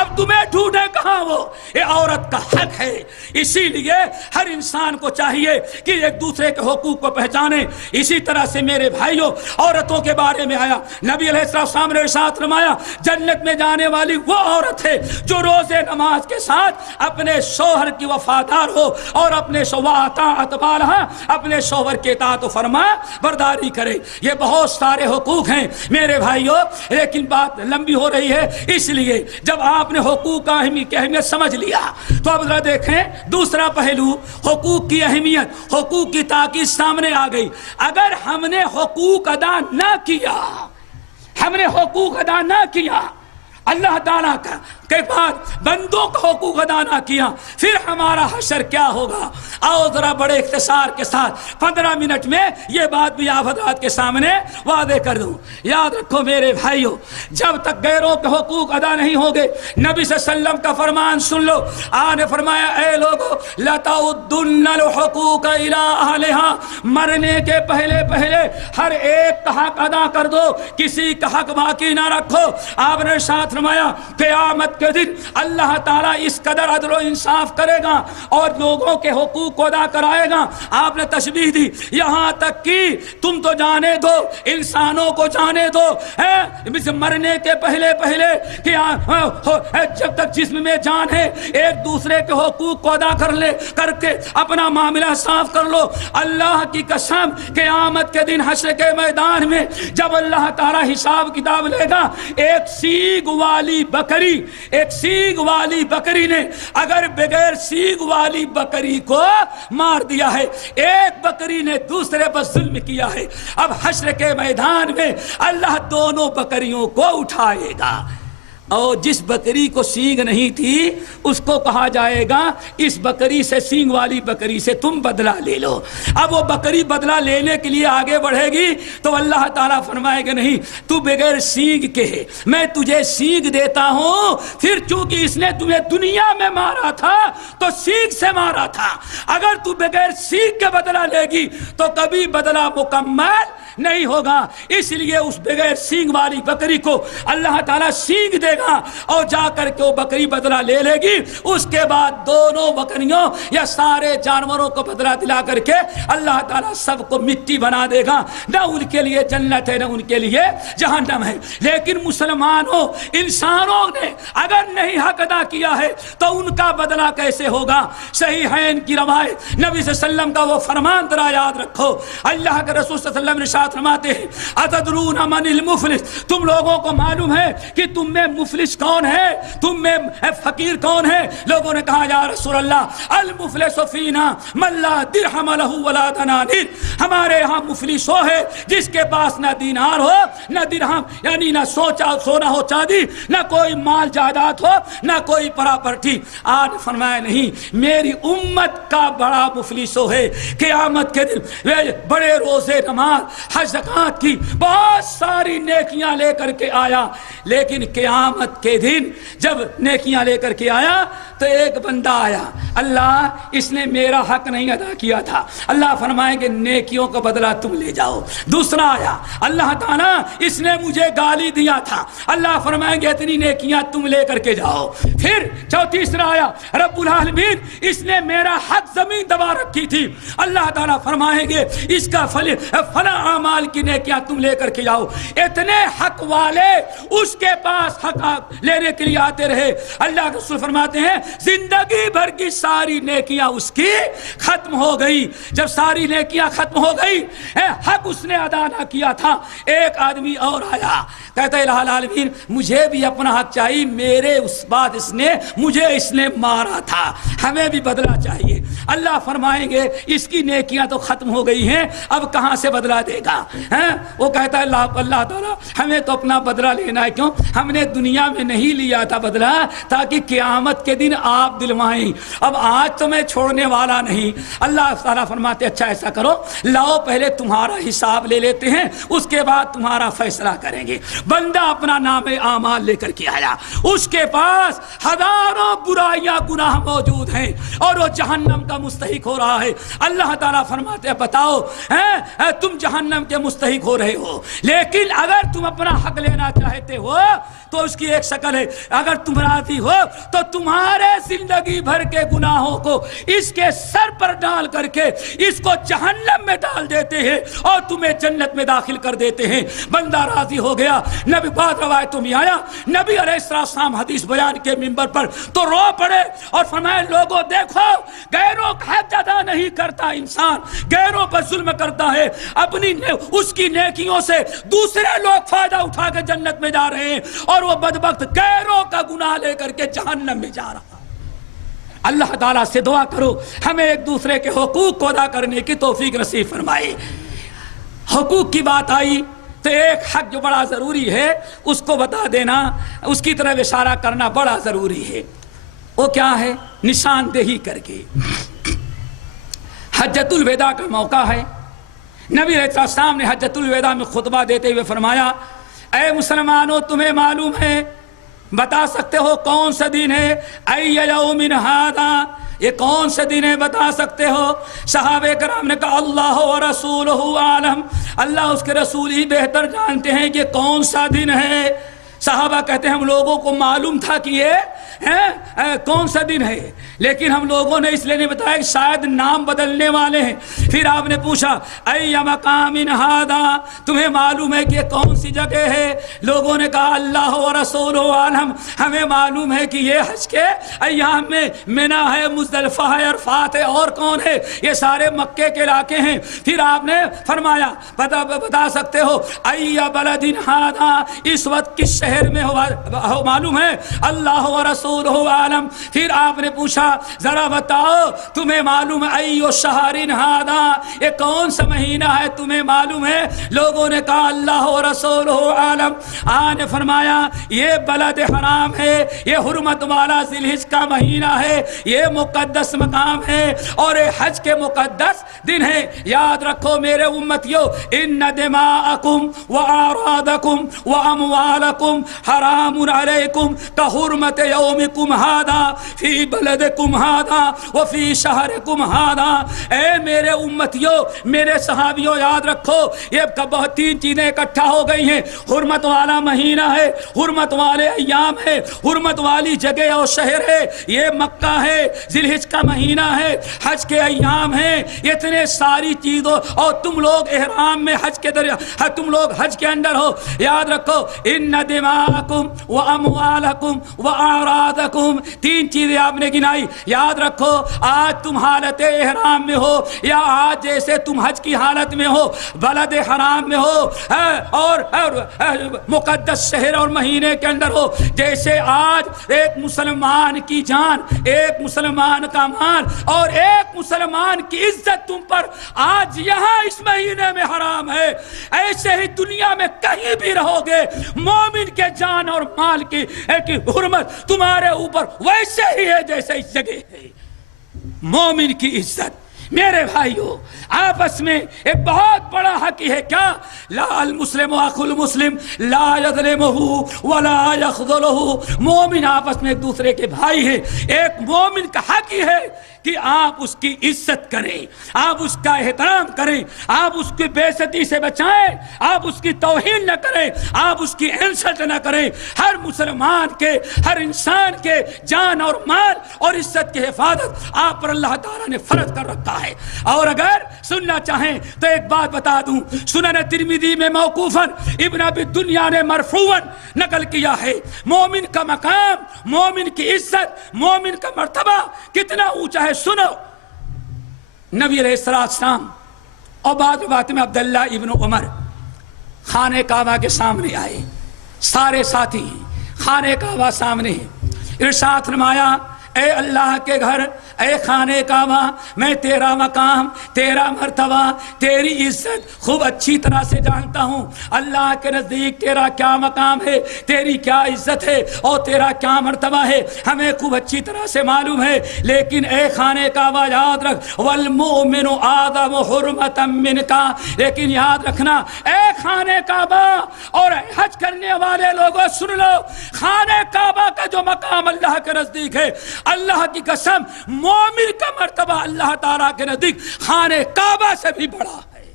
اب تمہیں ڈھونڈے کہاں وہ؟ یہ عورت کا حق ہے۔ اسی لیے ہر انسان کو چاہیے کہ ایک دوسرے کے حقوق کو پہچانے۔ اسی طرح سے میرے بھائیوں عورتوں کے بارے میں آیا، نبی علیہ السلام نے ارشاد فرمایا جنت میں جانے والی وہ عورت ہے جو روزے نماز کے ساتھ اپنے شوہر کی وفادار ہو اور اپنے اپنے شوہر کے اطاعت و فرما برداری کرے۔ یہ بہت سارے حقوق ہیں میرے بھائیوں، لیکن بات لمبی ہو رہی ہے، اس لیے جب آپ نے حقوق کا اہمیت سمجھ لیا تو اب ذرا دیکھیں دوسرا پہلو، حقوق کی اہمیت، حقوق کی تاکید سامنے آ گئی۔ اگر ہم نے حقوق ادا نہ کیا، ہم نے حقوق ادا نہ کیا، اللہ تعالیٰ کا کے بعد بندوں کا حقوق ادا نہ کیا، پھر ہمارا حشر کیا ہوگا؟ آؤ ذرا بڑے اختصار کے ساتھ 15 منٹ میں یہ بات بھی آپ حضرات کے سامنے واضح کر دوں۔ یاد رکھو میرے بھائیوں، جب تک غیروں کے حقوق ادا نہیں ہوگے، نبی صلی اللہ علیہ وسلم کا فرمان سن لو، آپ نے فرمایا اے لوگو لَتَعُدُّنَّ الْحُقُوقَ إِلَىٰ أَهْلِهَا، مرنے کے پہلے پہلے ہر ایک کا حق ادا کر دو، کسی کا حق باقی نہ رکھو۔ آپ نے ارشاد فرمایا قیامت کے دن اللہ تعالیٰ اس قدر عدل و انصاف کرے گا اور لوگوں کے حقوق کو ادا کرائے گا۔ آپ نے تشبیہ دی یہاں تک کہ تم تو جانے دو، انسانوں کو جانے دو، مرنے کے پہلے پہلے کہ جب تک جسم میں جان ہے ایک دوسرے کے حقوق کو ادا کر کے اپنا معاملہ صاف کر لو۔ اللہ کی قسم قیامت کے دن حشر کے میدان میں جب اللہ تعالیٰ حساب کتاب لے گا، ایک سیگ والی بکری نے اگر بغیر سیگ والی بکری کو مار دیا ہے، ایک بکری نے دوسرے پر ظلم کیا ہے، اب حشر کے میدان میں اللہ دونوں بکریوں کو اٹھائے گا، اور جس بکری کو سینگ نہیں تھی اس کو کہا جائے گا اس بکری سے، سینگ والی بکری سے تم بدلہ لے لو۔ اب وہ بکری بدلہ لینے کے لیے آگے بڑھے گی تو اللہ تعالیٰ فرمائے گا نہیں، تو بغیر سینگ کے ہے، میں تجھے سینگ دیتا ہوں، پھر چونکہ اس نے تمہیں دنیا میں مارا تھا تو سینگ سے مارا تھا، اگر تو بغیر سینگ کے بدلہ لے گی تو کبھی بدلہ مکمل نہیں ہوگا۔ اس لیے اس بغیر سینگ والی بکری کو اللہ تعالیٰ سینگ دے گا اور جا کر کے وہ بکری بدلہ لے لے گی، اس کے بعد دونوں بکریوں یا سارے جانوروں کو بدلہ دلا کر کے اللہ تعالیٰ سب کو مٹی بنا دے گا، نہ ان کے لیے جنت ہے نہ ان کے لیے جہنم ہے۔ لیکن مسلمانوں، انسانوں نے اگر نہیں حق ادا کیا ہے تو ان کا بدلہ کیسے ہوگا؟ صحیحین کی روایت، نبی صلی اللہ علیہ وسلم کا وہ فرمان ذرا یاد رکھو، اللہ کے رسول صلی اللہ علیہ وسلم نے ارشاد فرماتے ہیں اتدرون من المفلس، تم لوگوں کو معلوم ہے کہ تم میں مفلس کون ہے، تم میں فقیر کون ہے؟ لوگوں نے کہا یا رسول اللہ المفلس فینا من لا درہم له ولا دنانیر، ہمارے ہاں مفلس وہ ہے جس کے پاس نہ دینار ہو نہ درہم، یعنی نہ سونا ہو چاندی، نہ کوئی مال جائیداد ہو نہ کوئی پراپرٹی۔ آج فرمایا نہیں، میری امت کا بڑا مفلس وہ ہے قیامت کے دن بڑے روزے نماز حج زکات کی بہت ساری نیکیاں لے کر کے آیا، لیکن قیامت کے دن جب نیکیاں لے کر کے آیا تو ایک بندہ آیا، اللہ اس نے میرا حق نہیں ادا کیا تھا، اللہ فرمائیں کہ نیکیوں کا بدلہ تم لے جاؤ۔ دوسرا آیا، اللہ تعالیٰ اس نے مجھے گالی دیا تھا، اللہ فرمائیں گے اتنی نیکیاں تم لے کر کے جاؤ۔ پھر تیسرا آیا، رب العالمین اس نے میرا حق زمین دبا رکھی تھی، اللہ تعالیٰ فرمائیں گے اس کا فلاں اعمال کی نیکیاں تم لے کر کے جاؤ. اتنے حق والے اس کے پاس حق لینے کے لیے آتے رہے. اللہ کے رسول فرماتے ہیں زندگی بھر کی ساری نیکیاں اس کی ختم ہو گئی. جب ساری نیکیاں ختم ہو گئی, حق اس نے ادا نہ کیا تھا, ایک آدمی اور آیا, کہتا ہے الہ العالمین مجھے بھی اپنا حق چاہیے, میرے اس بات اس نے مارا تھا, ہمیں بھی بدلہ چاہیے. اللہ فرمائیں گے اس کی نیکیاں تو ختم ہو گئی ہیں, اب کہاں سے بدلہ دے گا؟ وہ کہتا ہے اللہ تعالیٰ ہمیں تو اپنا بدلہ لینا ہے, کیوں ہم نے دنیا میں نہیں لیا تھا بدلہ تاکہ قیامت کے دن آپ دلوائیں, اب آج تو میں چھوڑنے والا نہیں. اللہ تعالیٰ فرماتے اچھا ایسا کرو, لاؤ پہلے تمہارا حساب لے لیتے ہیں, اس کے بعد تمہارا فیصلہ کریں گے. بندہ اپنا نام اعمال لے کر کے آیا, اس کے پاس ہزاروں برائیاں گناہ موجود ہیں اور وہ جہنم کا مستحق ہو رہا ہے. اللہ تعالیٰ فرماتے ہیں بتاؤ تم جہنم کے مستحق ہو رہے ہو, لیکن اگر تم اپنا حق لینا چاہتے ہو تو اس کی ایک شکل ہے, اگر تم راضی ہو تو تمہارے زندگی بھر کے گناہوں کو اس کے سر پر ڈال کر کے اس کو جہنم میں ڈال دیتے ہیں اور تمہیں جنت میں داخل کر دیتے ہیں. بندہ راضی ہو گیا. نبی بعد روایتوں میں آیا, نبی علیہ السلام حدیث بیان کے منبر پر تو رو پڑے اور فرمائے لوگوں دیکھو غیروں کا حق ادا نہیں کرتا انسان, غیروں پر ظلم کرتا ہے, اپنی اس کی نیکیوں سے دوسرے لوگ فائدہ اٹھا کے جنت میں جا رہے ہیں اور وہ بدبخت غیروں کا گناہ لے کر کے جہنم میں جا رہا. اللہ تعالیٰ سے دعا کرو ہمیں ایک دوسرے کے حقوق کو ادا کرنے کی توفیق نصیب فرمائے. حقوق کی بات آئی تو ایک حق جو بڑا ضروری ہے اس کو بتا دینا, اس کی طرف اشارہ کرنا بڑا ضروری ہے. وہ کیا ہے؟ نشاندہی کر کے. حجۃ الوداع کا موقع ہے. نبی علیہ السلام نے حجۃ الوداع میں خطبہ دیتے ہوئے فرمایا اے مسلمانوں تمہیں معلوم ہے, بتا سکتے ہو کون سا دن ہے؟ ای یوم ھذا, یہ کون سے دن ہے بتا سکتے ہو؟ صحابہ کرام نے کہا اللہ و رسولہ عالم, اللہ اس کے رسول ہی بہتر جانتے ہیں کہ کون سا دن ہے. صحابہ کہتے ہیں ہم لوگوں کو معلوم تھا کہ یہ کون سا دن ہے, لیکن ہم لوگوں نے اس لیے نہیں بتایا کہ شاید نام بدلنے والے ہیں. پھر آپ نے پوچھا ای مقام ھذا, تمہیں معلوم ہے کہ یہ کون سی جگہ ہے؟ لوگوں نے کہا اللہ و رسول عالم, ہمیں معلوم ہے کہ یہ حج کے ایام میں منی ہے, مزدلفہ ہے, عرفات ہے, اور کون ہے؟ یہ سارے مکے کے علاقے ہیں. پھر آپ نے فرمایا بتا سکتے ہو ای بلد ھذا, اس وقت کس شہر میں ہو معلوم ہے؟ اللہ و رسول عالم. پھر آپ نے پوچھا ذرا بتاؤ تمہیں معلوم ہے ایو شہر ھذا, یہ کون سا مہینہ ہے تمہیں معلوم ہے؟ لوگوں نے کہا اللہ و رسول عالم. آپ نے فرمایا یہ بلد حرام ہے, یہ حرمت والا ذی الحجہ کا مہینہ ہے, یہ مقدس مقام ہے اور یہ حج کے مقدس دن ہے. یاد رکھو میرے امتیو, ان دماءکم واعراضکم واموالکم حرام علیکم کحرمت یومکم ھذا فی بلدکم ھذا وفی شہرکم ھذا. اے میرے امتیو, میرے صحابیوں, یاد رکھو یہ بہت تین چیزیں اکٹھا ہو گئی ہیں. حرمت والا مہینہ ہے, حرمت والے ایام ہے, حرمت والی جگہ اور شہر ہے, یہ مکہ ہے, ذی الحجہ کا مہینہ ہے, حج کے ایام ہیں, اتنے ساری چیزوں, اور تم لوگ احرام میں حج کے تم لوگ حج کے اندر ہو. یاد رکھو ان دماءکم واموالکم واعراضکم, تین چیزیں آپ نے گنائی. یاد رکھو آج تم حالت احرام میں ہو یا آج جیسے تم حج کی حالت میں ہو, بلد حرام میں ہو اور مقدس شہر اور مہینے کے اندر ہو, جیسے آج ایک مسلمان کی جان, ایک مسلمان کا مال اور ایک مسلمان کی عزت تم پر آج یہاں اس مہینے میں حرام ہے, ایسے ہی دنیا میں کہیں بھی رہو گے مومن کے جان اور مال کی حرمت تمہارے اوپر ویسے ہی ہے جیسے اس جگہ ہے. مومن کی عزت میرے بھائیو آپس میں ایک بہت بڑا حق ہے. کیا؟ لا المسلم اخو المسلم لا یظلمہ ولا یخذلہ. مومن آپس میں ایک دوسرے کے بھائی ہیں. ایک مومن کا حق ہی ہے کہ آپ اس کی عزت کریں, آپ اس کا احترام کریں, آپ اس کی بے عزتی سے بچائیں, آپ اس کی توہین نہ کریں, آپ اس کی انسلٹ نہ کریں. ہر مسلمان کے, ہر انسان کے جان اور مال اور عزت کی حفاظت آپ پر اللہ تعالیٰ نے فرض کر رکھا ہے. اور اگر سننا چاہیں تو ایک بات بتا دوں، سنن ترمذی میں موقوفاً ابن ابی دنیا نے مرفوعاً نقل کیا ہے، مومن کا مقام، مومن کی عزت، مومن کا مرتبہ کتنا اونچا ہے۔ سنو، نبی علیہ السلام اور بعض روایت میں عبداللہ ابن عمر خانہ کعبہ کے سامنے آئے، سارے ساتھی خانہ کعبہ سامنے ہیں، ارشاد فرمایا اے اللہ کے گھر، اے خانہ کعبہ، میں تیرا مقام، تیرا مرتبہ، تیری عزت خوب اچھی طرح سے جانتا ہوں۔ اللہ کے نزدیک تیرا کیا مقام ہے، تیری کیا عزت ہے اور تیرا کیا مرتبہ ہے، ہمیں خوب اچھی طرح سے معلوم ہے۔ لیکن اے خانہ کعبہ یاد رکھ، والمؤمن اعظم حرمۃ منک، لیکن یاد رکھنا اے خانہ کعبہ اور حج کرنے والے لوگوں سن لو، خانہ کعبہ کا جو مقام اللہ کے نزدیک ہے، اللہ کی قسم مومن کا مرتبہ اللہ تعالیٰ کے نزدیک خانہ کعبہ سے بھی بڑا ہے۔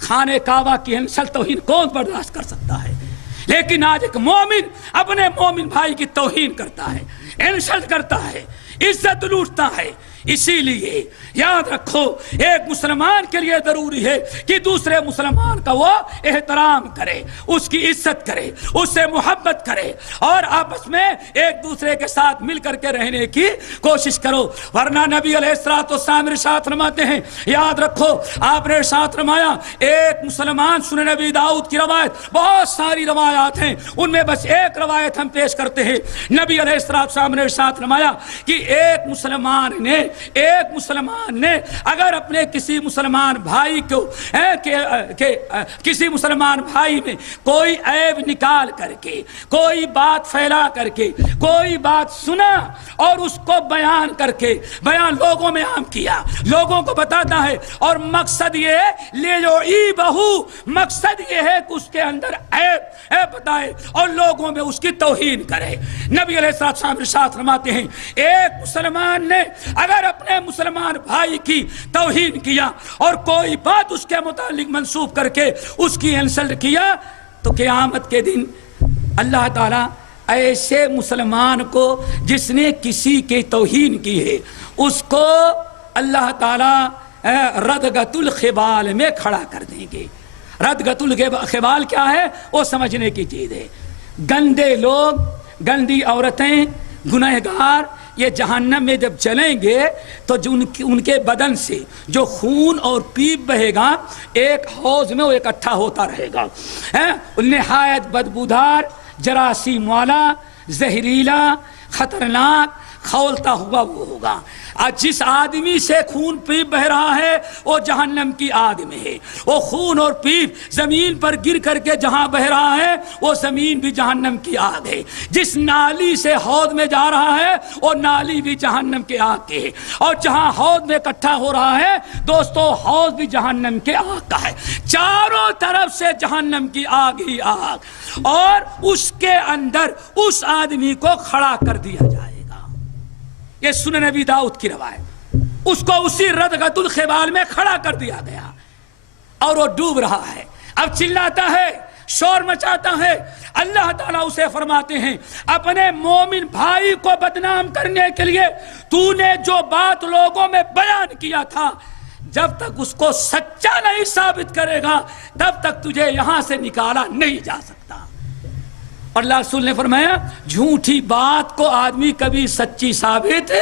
خانہ کعبہ کی انسلت توہین کون برداشت کر سکتا ہے؟ لیکن آج ایک مومن اپنے مومن بھائی کی توہین کرتا ہے، انسلٹ کرتا ہے، عزت لوٹتا ہے۔ اسی لیے یاد رکھو، ایک مسلمان کے لیے ضروری ہے کہ دوسرے مسلمان کا وہ احترام کرے، اس کی عزت کرے، اس سے محبت کرے اور آپس میں ایک دوسرے کے ساتھ مل کر کے رہنے کی کوشش کرو، ورنہ نبی علیہ السلام ارشاد فرماتے ہیں، یاد رکھو آپ نے ارشاد فرمایا، ایک مسلمان، سنن نبی داؤد کی روایت، بہت ساری روایات ہیں، ان میں بس ایک روایت ہم پیش کرتے ہیں۔ نبی علیہ السلام نے ارشاد فرمایا کہ ایک مسلمان نے اگر اپنے کسی مسلمان بھائی کو کسی مسلمان بھائی میں کوئی عیب نکال کر کے، کوئی بات پھیلا کر کے، کوئی بات سنا اور اس کو بیان کر کے، بیان لوگوں میں عام کیا، لوگوں کو بتاتا ہے اور مقصد یہ ہے لے جو ای بہو، مقصد یہ ہے کہ اس کے اندر عیب بتائے اور لوگوں میں اس کی توہین کرے۔ نبی علیہ السلام ارشاد فرماتے ہیں، ایک مسلمان نے اگر اپنے مسلمان بھائی کی توہین کیا اور کوئی بات اس کے متعلق منسوب کر کے اس کی انسلٹ کیا تو قیامت کے دن اللہ تعالیٰ ایسے مسلمان کو جس نے کسی کی توہین کی ہے اس کو اللہ تعالیٰ ردغۃ الخبال میں کھڑا کر دیں گے۔ ردغۃ الخبال کیا ہے وہ سمجھنے کی چیز ہے۔ گندے لوگ، گندی عورتیں، گنہگار یہ جہنم میں جب چلیں گے تو جو ان کے بدن سے جو خون اور پیپ بہے گا ایک حوض میں وہ اکٹھا ہوتا رہے گا، نہایت بدبودار، جراثیم والا، زہریلا، خطرناک، کھولتا ہوا وہ ہوگا۔ جس آدمی سے خون پیپ بہ رہا ہے وہ جہنم کی آگ میں ہے، وہ خون اور پیپ زمین پر گر کر کے جہاں بہ رہا ہے وہ زمین بھی جہنم کی آگ ہے۔ جس نالی سے حوض میں جا رہا ہے وہ نالی بھی جہنم کے آگ کے ہے، اور جہاں حوض میں اکٹھا ہو رہا ہے دوستو حوض بھی جہنم کے آگ کا ہے۔ چاروں طرف سے جہنم کی آگ ہی آگ، اور اس کے اندر اس آدمی کو کھڑا کر دیا جائے۔ یہ سنن نبی داؤد کی روایت، اس کو اسی ردغۃ الخبال میں کھڑا کر دیا گیا اور وہ ڈوب رہا ہے، اب چلاتا ہے، شور مچاتا ہے۔ اللہ تعالیٰ اسے فرماتے ہیں، اپنے مومن بھائی کو بدنام کرنے کے لیے تو نے جو بات لوگوں میں بیان کیا تھا، جب تک اس کو سچا نہیں ثابت کرے گا تب تک تجھے یہاں سے نکالا نہیں جا سکتا۔ اور اللہ رسول نے فرمایا جھوٹی بات کو آدمی کبھی سچی ثابت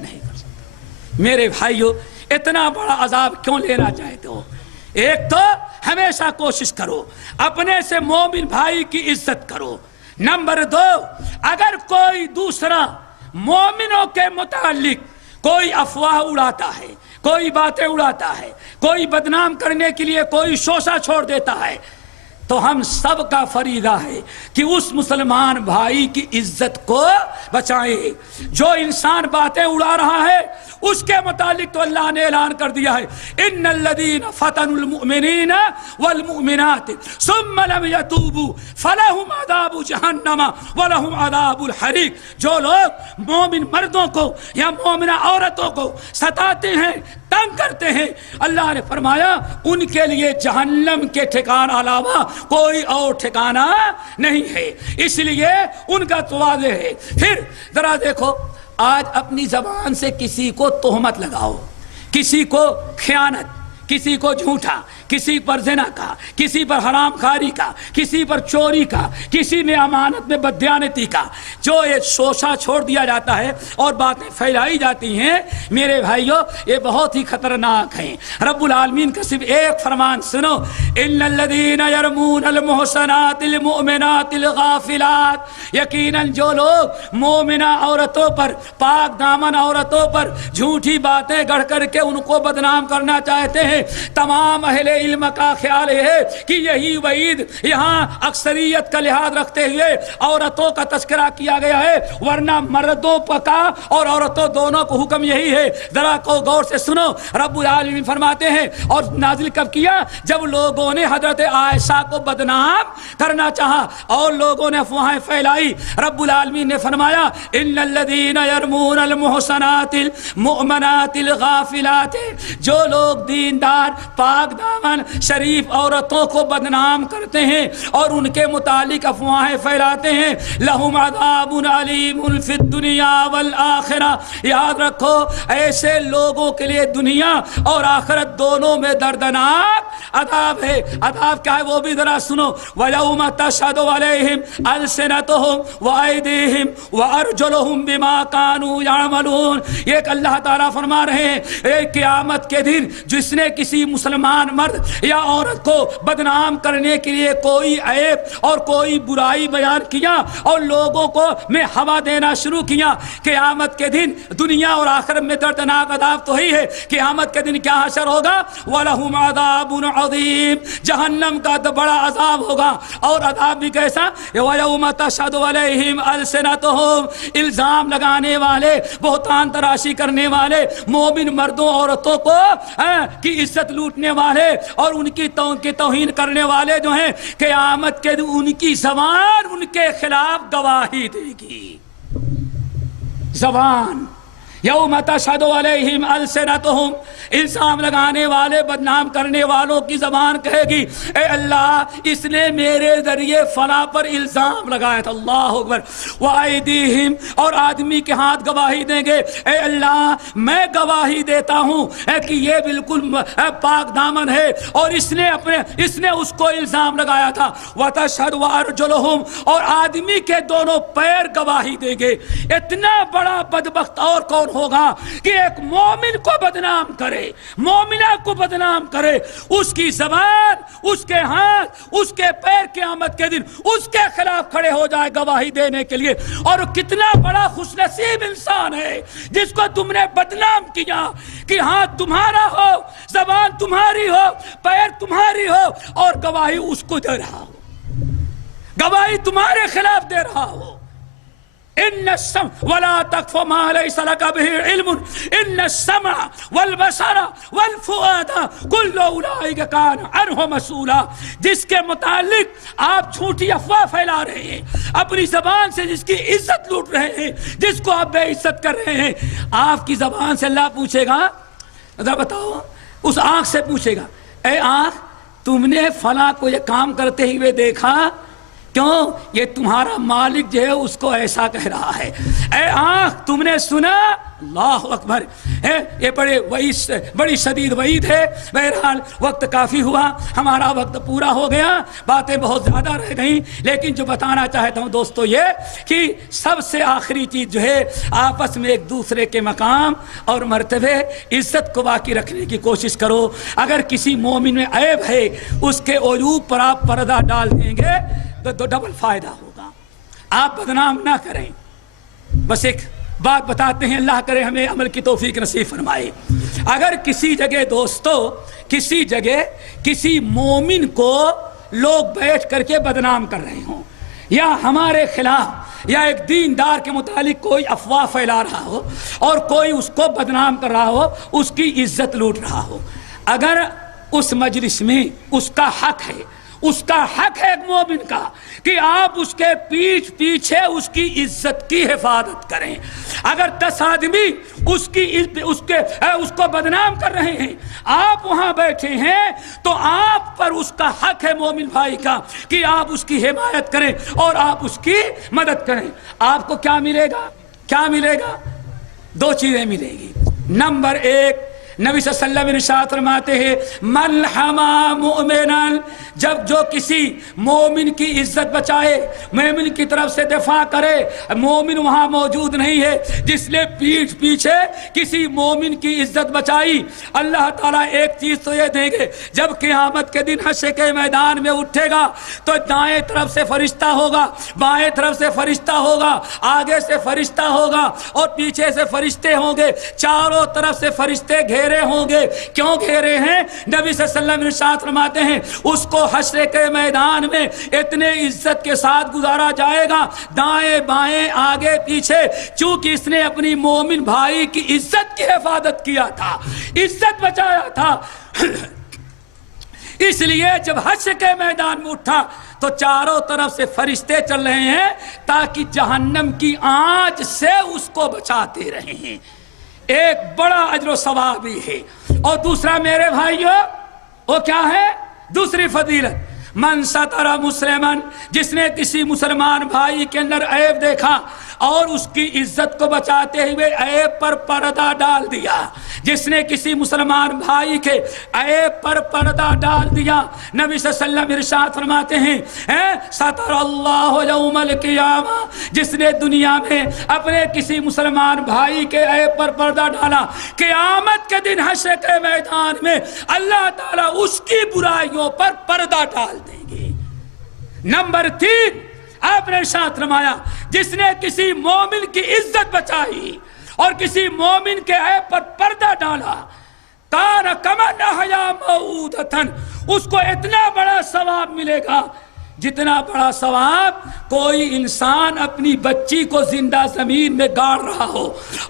نہیں کر سکتا۔ میرے بھائیو، اتنا بڑا عذاب کیوں لینا چاہتے ہو؟ ایک تو ہمیشہ کوشش کرو اپنے سے مومن بھائی کی عزت کرو۔ نمبر 2، اگر کوئی دوسرا مومنوں کے متعلق کوئی افواہ اڑاتا ہے، کوئی باتیں اڑاتا ہے، کوئی بدنام کرنے کے لیے کوئی شوشہ چھوڑ دیتا ہے، تو ہم سب کا فریضہ ہے کہ اس مسلمان بھائی کی عزت کو بچائیں۔ جو انسان باتیں اڑا رہا ہے اس کے متعلق تو اللہ نے اعلان کر دیا ہے، ان الذین فتنوا المؤمنین والمؤمنات ثم لم یتوبوا فلہم عذاب جہنم ولہم عذاب الحریق۔ جو لوگ مومن مردوں کو یا مومنہ عورتوں کو ستاتے ہیں، تنگ کرتے ہیں، اللہ نے فرمایا ان کے لیے جہنم کے ٹھکانہ علاوہ کوئی اور ٹھکانہ نہیں ہے۔ اس لیے ان کا تو واضح ہے۔ پھر ذرا دیکھو، آج اپنی زبان سے کسی کو تہمت لگاؤ، کسی کو خیانت، کسی کو جھوٹا، کسی پر زنا کا، کسی پر حرام خاری کا، کسی پر چوری کا، کسی میں امانت میں بددیانتی کا جو یہ شوشہ چھوڑ دیا جاتا ہے اور باتیں پھیلائی جاتی ہیں، میرے بھائیوں یہ بہت ہی خطرناک ہیں۔ رب العالمین کا صرف ایک فرمان سنو، ان الذین یرمون المحصنات المؤمنات الغافلات، یقیناً جو لوگ مومنہ عورتوں پر، پاک دامن عورتوں پر جھوٹی باتیں گڑھ کر کے ان کو بدنام کرنا چاہتے ہیں، تمام اہل علم کا خیال ہے کہ یہی وعید یہاں اکثریت کا لحاظ رکھتے ہوئے عورتوں کا تذکرہ کیا گیا ہے، ورنہ مردوں کا اور عورتوں دونوں کو حکم یہی ہے۔ ذرا کو غور سے سنو، رب العالمین فرماتے ہیں، اور نازل کب کیا؟ جب لوگوں نے حضرت عائشہ کو بدنام کرنا چاہا اور لوگوں نے افواہیں پھیلائی، رب العالمین نے فرمایا ان الذین یرمون المحصنات المؤمنات الغافلات، جو لوگ دیندار پاک دامن شریف عورتوں کو بدنام کرتے ہیں اور ان کے متعلق افواہیں پھیلاتے ہیں، لہم عذاب علیم فی الدنیا والآخرہ، یاد رکھو ایسے لوگوں کے لیے دنیا اور آخرت دونوں میں دردناک عذاب ہے۔ عذاب کیا ہے وہ بھی ذرا سنو، وَيَوْمَ تَشْهَدُ عَلَيْهِمْ أَلْسِنَتُهُمْ وَأَيْدِيهِمْ وَأَرْجُلُهُمْ بِمَا كَانُوا يَعْمَلُونَ، یہ اللہ تعالیٰ فرما رہے ہیں اے قیامت کے دن جس نے کسی مسلمان مرد یا عورت کو بدنام کرنے کے لیے کوئی عیب اور کوئی برائی بیان کیا اور لوگوں کو میں ہوا دینا شروع کیا، قیامت کے دن دنیا اور آخرت میں دردناک عذاب تو ہی ہے، قیامت کے دن کیا حشر ہوگا؟ وَلَهُمْ عَذَابٌ عَظِيمٌ، جہنم کا تو بڑا عذاب ہوگا، اور عذاب بھی کیسا؟ وَيَوْمَ تَشْهَدُ عَلَيْهِمْ أَلْسِنَتُهُمْ، الزام لگانے والے، بہتان تراشی کرنے والے، مومن مردوں عورتوں کو کی عزت لوٹنے والے اور ان کی توہین کرنے والے جو ہیں، قیامت کے دن ان کی زبان ان کے خلاف گواہی دے گی۔ زبان یوم تشہد علیہم السنتہم، الزام لگانے والے بدنام کرنے والوں کی زبان کہے گی اے اللہ اس نے میرے ذریعے فلاں پر الزام لگایا تھا، اللہ اکبر، وایدیہم، اور آدمی کے ہاتھ گواہی دیں گے اے اللہ میں گواہی دیتا ہوں کہ یہ بالکل پاک دامن ہے اور اس نے اس کو الزام لگایا تھا، وتشہد وارجلہم، اور آدمی کے دونوں پیر گواہی دیں گے۔ اتنا بڑا بدبخت اور کون ہوگا کہ ایک مومن کو بدنام کرے، مومنہ کو بدنام کرے، اس کی زبان، اس کے ہاتھ، اس کے پیر قیامت کے دن اس کے خلاف کھڑے ہو جائے گواہی دینے کے لیے۔ اور کتنا بڑا خوش نصیب انسان ہے جس کو تم نے بدنام کیا کہ ہاتھ تمہارا ہو، زبان تمہاری ہو، پیر تمہاری ہو اور گواہی اس کو دے رہا ہو، گواہی تمہارے خلاف دے رہا ہو۔ ان السمع ولا تقف ما ليس لك به علم ان السمع والبصر والفؤاد كل اولئك كان عنه مسؤولا، جس کے متعلق آپ جھوٹی افواہ پھیلا رہے ہیں، اپنی زبان سے جس کی عزت لوٹ رہے ہیں، جس کو آپ بے عزت کر رہے ہیں، آپ کی زبان سے اللہ پوچھے گا، ذرا بتاؤ، اس آنکھ سے پوچھے گا اے آنکھ تم نے فلاں کو یہ کام کرتے ہوئے دیکھا؟ کیوں؟ یہ تمہارا مالک جو ہے اس کو ایسا کہہ رہا ہے۔ اے آنکھ تم نے سنا؟ اللہ اکبر، یہ بڑی شدید وعید ہے۔ بہرحال وقت کافی ہوا، ہمارا وقت پورا ہو گیا، باتیں بہت زیادہ رہ گئیں، لیکن جو بتانا چاہتا ہوں دوستو یہ کہ سب سے آخری چیز جو ہے آپس میں ایک دوسرے کے مقام اور مرتبے عزت کو باقی رکھنے کی کوشش کرو۔ اگر کسی مومن میں عیب ہے اس کے عیوب پر آپ پردہ ڈال دیں گے تو ڈبل فائدہ ہوگا، آپ بدنام نہ کریں۔ بس ایک بات بتاتے ہیں، اللہ کرے ہمیں عمل کی توفیق نصیب فرمائے۔ اگر کسی جگہ دوستو، کسی جگہ کسی مومن کو لوگ بیٹھ کر کے بدنام کر رہے ہوں یا ہمارے خلاف یا ایک دیندار کے متعلق کوئی افواہ پھیلا رہا ہو اور کوئی اس کو بدنام کر رہا ہو، اس کی عزت لوٹ رہا ہو، اگر اس مجلس میں اس کا حق ہے، اس کا حق ہے ایک مومن کا کہ آپ اس کے پیچھے اس کی عزت کی حفاظت کریں۔ اگر 10 آدمی اس کو بدنام کر رہے ہیں، آپ وہاں بیٹھے ہیں، تو آپ پر اس کا حق ہے مومن بھائی کا کہ آپ اس کی حمایت کریں اور آپ اس کی مدد کریں۔ آپ کو کیا ملے گا؟ کیا ملے گا؟ 2 چیزیں ملیں گی۔ نمبر نبی صلی اللہ علیہ وسلم ارشاد فرماتے ہیں من حما مؤمنا، جب جو کسی مومن کی عزت بچائے، مومن کی طرف سے دفاع کرے، مومن وہاں موجود نہیں ہے، جس نے پیٹھ پیچھے کسی مومن کی عزت بچائی، اللہ تعالیٰ ایک چیز تو یہ دیں گے، جب قیامت کے دن حشر کے میدان میں اٹھے گا تو دائیں طرف سے فرشتہ ہوگا، بائیں طرف سے فرشتہ ہوگا، آگے سے فرشتہ ہوگا اور پیچھے سے فرشتے ہوں گے، چاروں طرف سے فرشتے گھیرے ہوں گے۔ کیوں گھیرے ہیں؟ نبی صلی اللہ علیہ وسلم ارشاد فرماتے ہیں اس کو حشر کے میدان میں اتنے عزت کے ساتھ گزارا جائے گا، دائیں بائیں آگے پیچھے، چونکہ اس نے اپنی مومن بھائی کی عزت کی حفاظت کیا تھا، عزت بچایا تھا۔ اس لیے جب حشر کے میدان میں اٹھا تو چاروں طرف سے فرشتے چل رہے ہیں تاکہ جہنم کی آنچ سے اس کو بچاتے رہے ہیں۔ ایک بڑا اجر و ثواب بھی ہے۔ اور دوسرا میرے بھائیو، وہ کیا ہے؟ دوسری فضیلت، من ستر مسلمن، جس نے کسی مسلمان بھائی کے اندر عیب دیکھا اور اس کی عزت کو بچاتے ہوئے عیب پر پردہ ڈال دیا، جس نے کسی مسلمان بھائی کے عیب پر پردہ ڈال دیا، نبی صلی اللہ علیہ وسلم ارشاد فرماتے ہیں ستر اللہ یوم القیامہ، جس نے دنیا میں اپنے کسی مسلمان بھائی کے عیب پر پردہ ڈالا، قیامت کے دن حشر کے میدان میں اللہ تعالیٰ اس کی برائیوں پر پردہ ڈال دیں گے۔ نمبر 3، آپ نے ارشاد فرمایا جس نے کسی مومن کی عزت بچائی اور کسی مومن کے عیب پر پردہ ڈالا، کان کمن احیا موعودۃ، اس کو اتنا بڑا ثواب ملے گا جتنا بڑا ثواب کوئی انسان اپنی بچی کو زندہ زمین میں گاڑ رہا ہو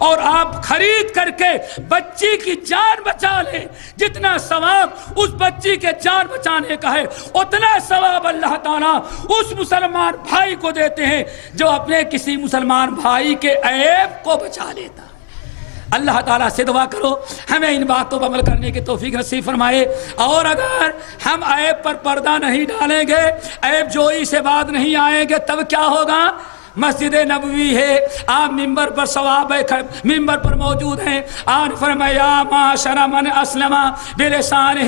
اور آپ خرید کر کے بچی کی جان بچا لیں، جتنا ثواب اس بچی کے جان بچانے کا ہے اتنا ثواب اللہ تعالیٰ اس مسلمان بھائی کو دیتے ہیں جو اپنے کسی مسلمان بھائی کے عیب کو بچا لیتا ہے۔ اللہ تعالیٰ سے دعا کرو ہمیں ان باتوں پر عمل کرنے کی توفیق نصیب فرمائے، اور اگر ہم عیب پر پردہ نہیں ڈالیں گے، عیب جوئی سے بعد نہیں آئیں گے، تب کیا ہوگا؟ مسجد نبوی ہے، آپ ممبر پر ثواب ممبر پر موجود ہیں، آن فرمایا معاشر من اسلم بلسانہ،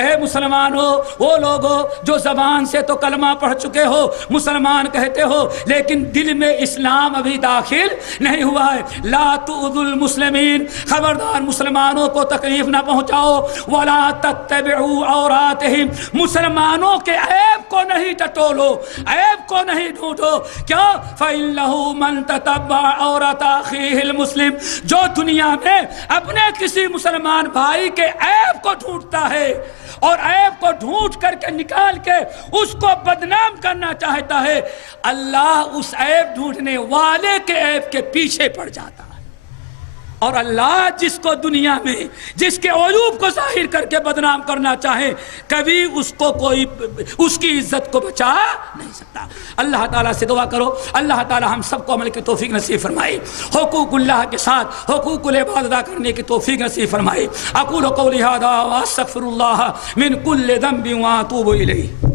اے مسلمانوں، وہ لوگوں جو زبان سے تو کلمہ پڑھ چکے ہو، مسلمان کہتے ہو، لیکن دل میں اسلام ابھی داخل نہیں ہوا ہے، لا تؤذوا المسلمین، خبردار مسلمانوں کو تکلیف نہ پہنچاؤ، ولا تتبعوا عوراتہم، مسلمانوں کے عیب کو نہیں ٹٹولو، عیب کو نہیں ڈھونڈو، کیا؟ فَإِنَّهُ مَن تَتَبَّعَ عَوْرَةَ أَخِيهِ الْمُسْلِمِ، جو دنیا میں اپنے کسی مسلمان بھائی کے عیب کو ڈھونڈتا ہے اور عیب کو ڈھونڈ کر کے نکال کے اس کو بدنام کرنا چاہتا ہے، اللہ اس عیب ڈھونڈنے والے کے عیب کے پیچھے پڑ جاتا ہے، اور اللہ جس کو دنیا میں جس کے عیوب کو ظاہر کر کے بدنام کرنا چاہے کبھی اس کو کوئی اس کی عزت کو بچا نہیں سکتا۔ اللہ تعالیٰ سے دعا کرو اللہ تعالیٰ ہم سب کو عمل کی توفیق نصیب فرمائے، حقوق اللہ کے ساتھ حقوق العباد ادا کرنے کی توفیق نصیب فرمائے۔ اقول قولی ھذا واستغفر اللہ من کل ذنب واتوب الیہ۔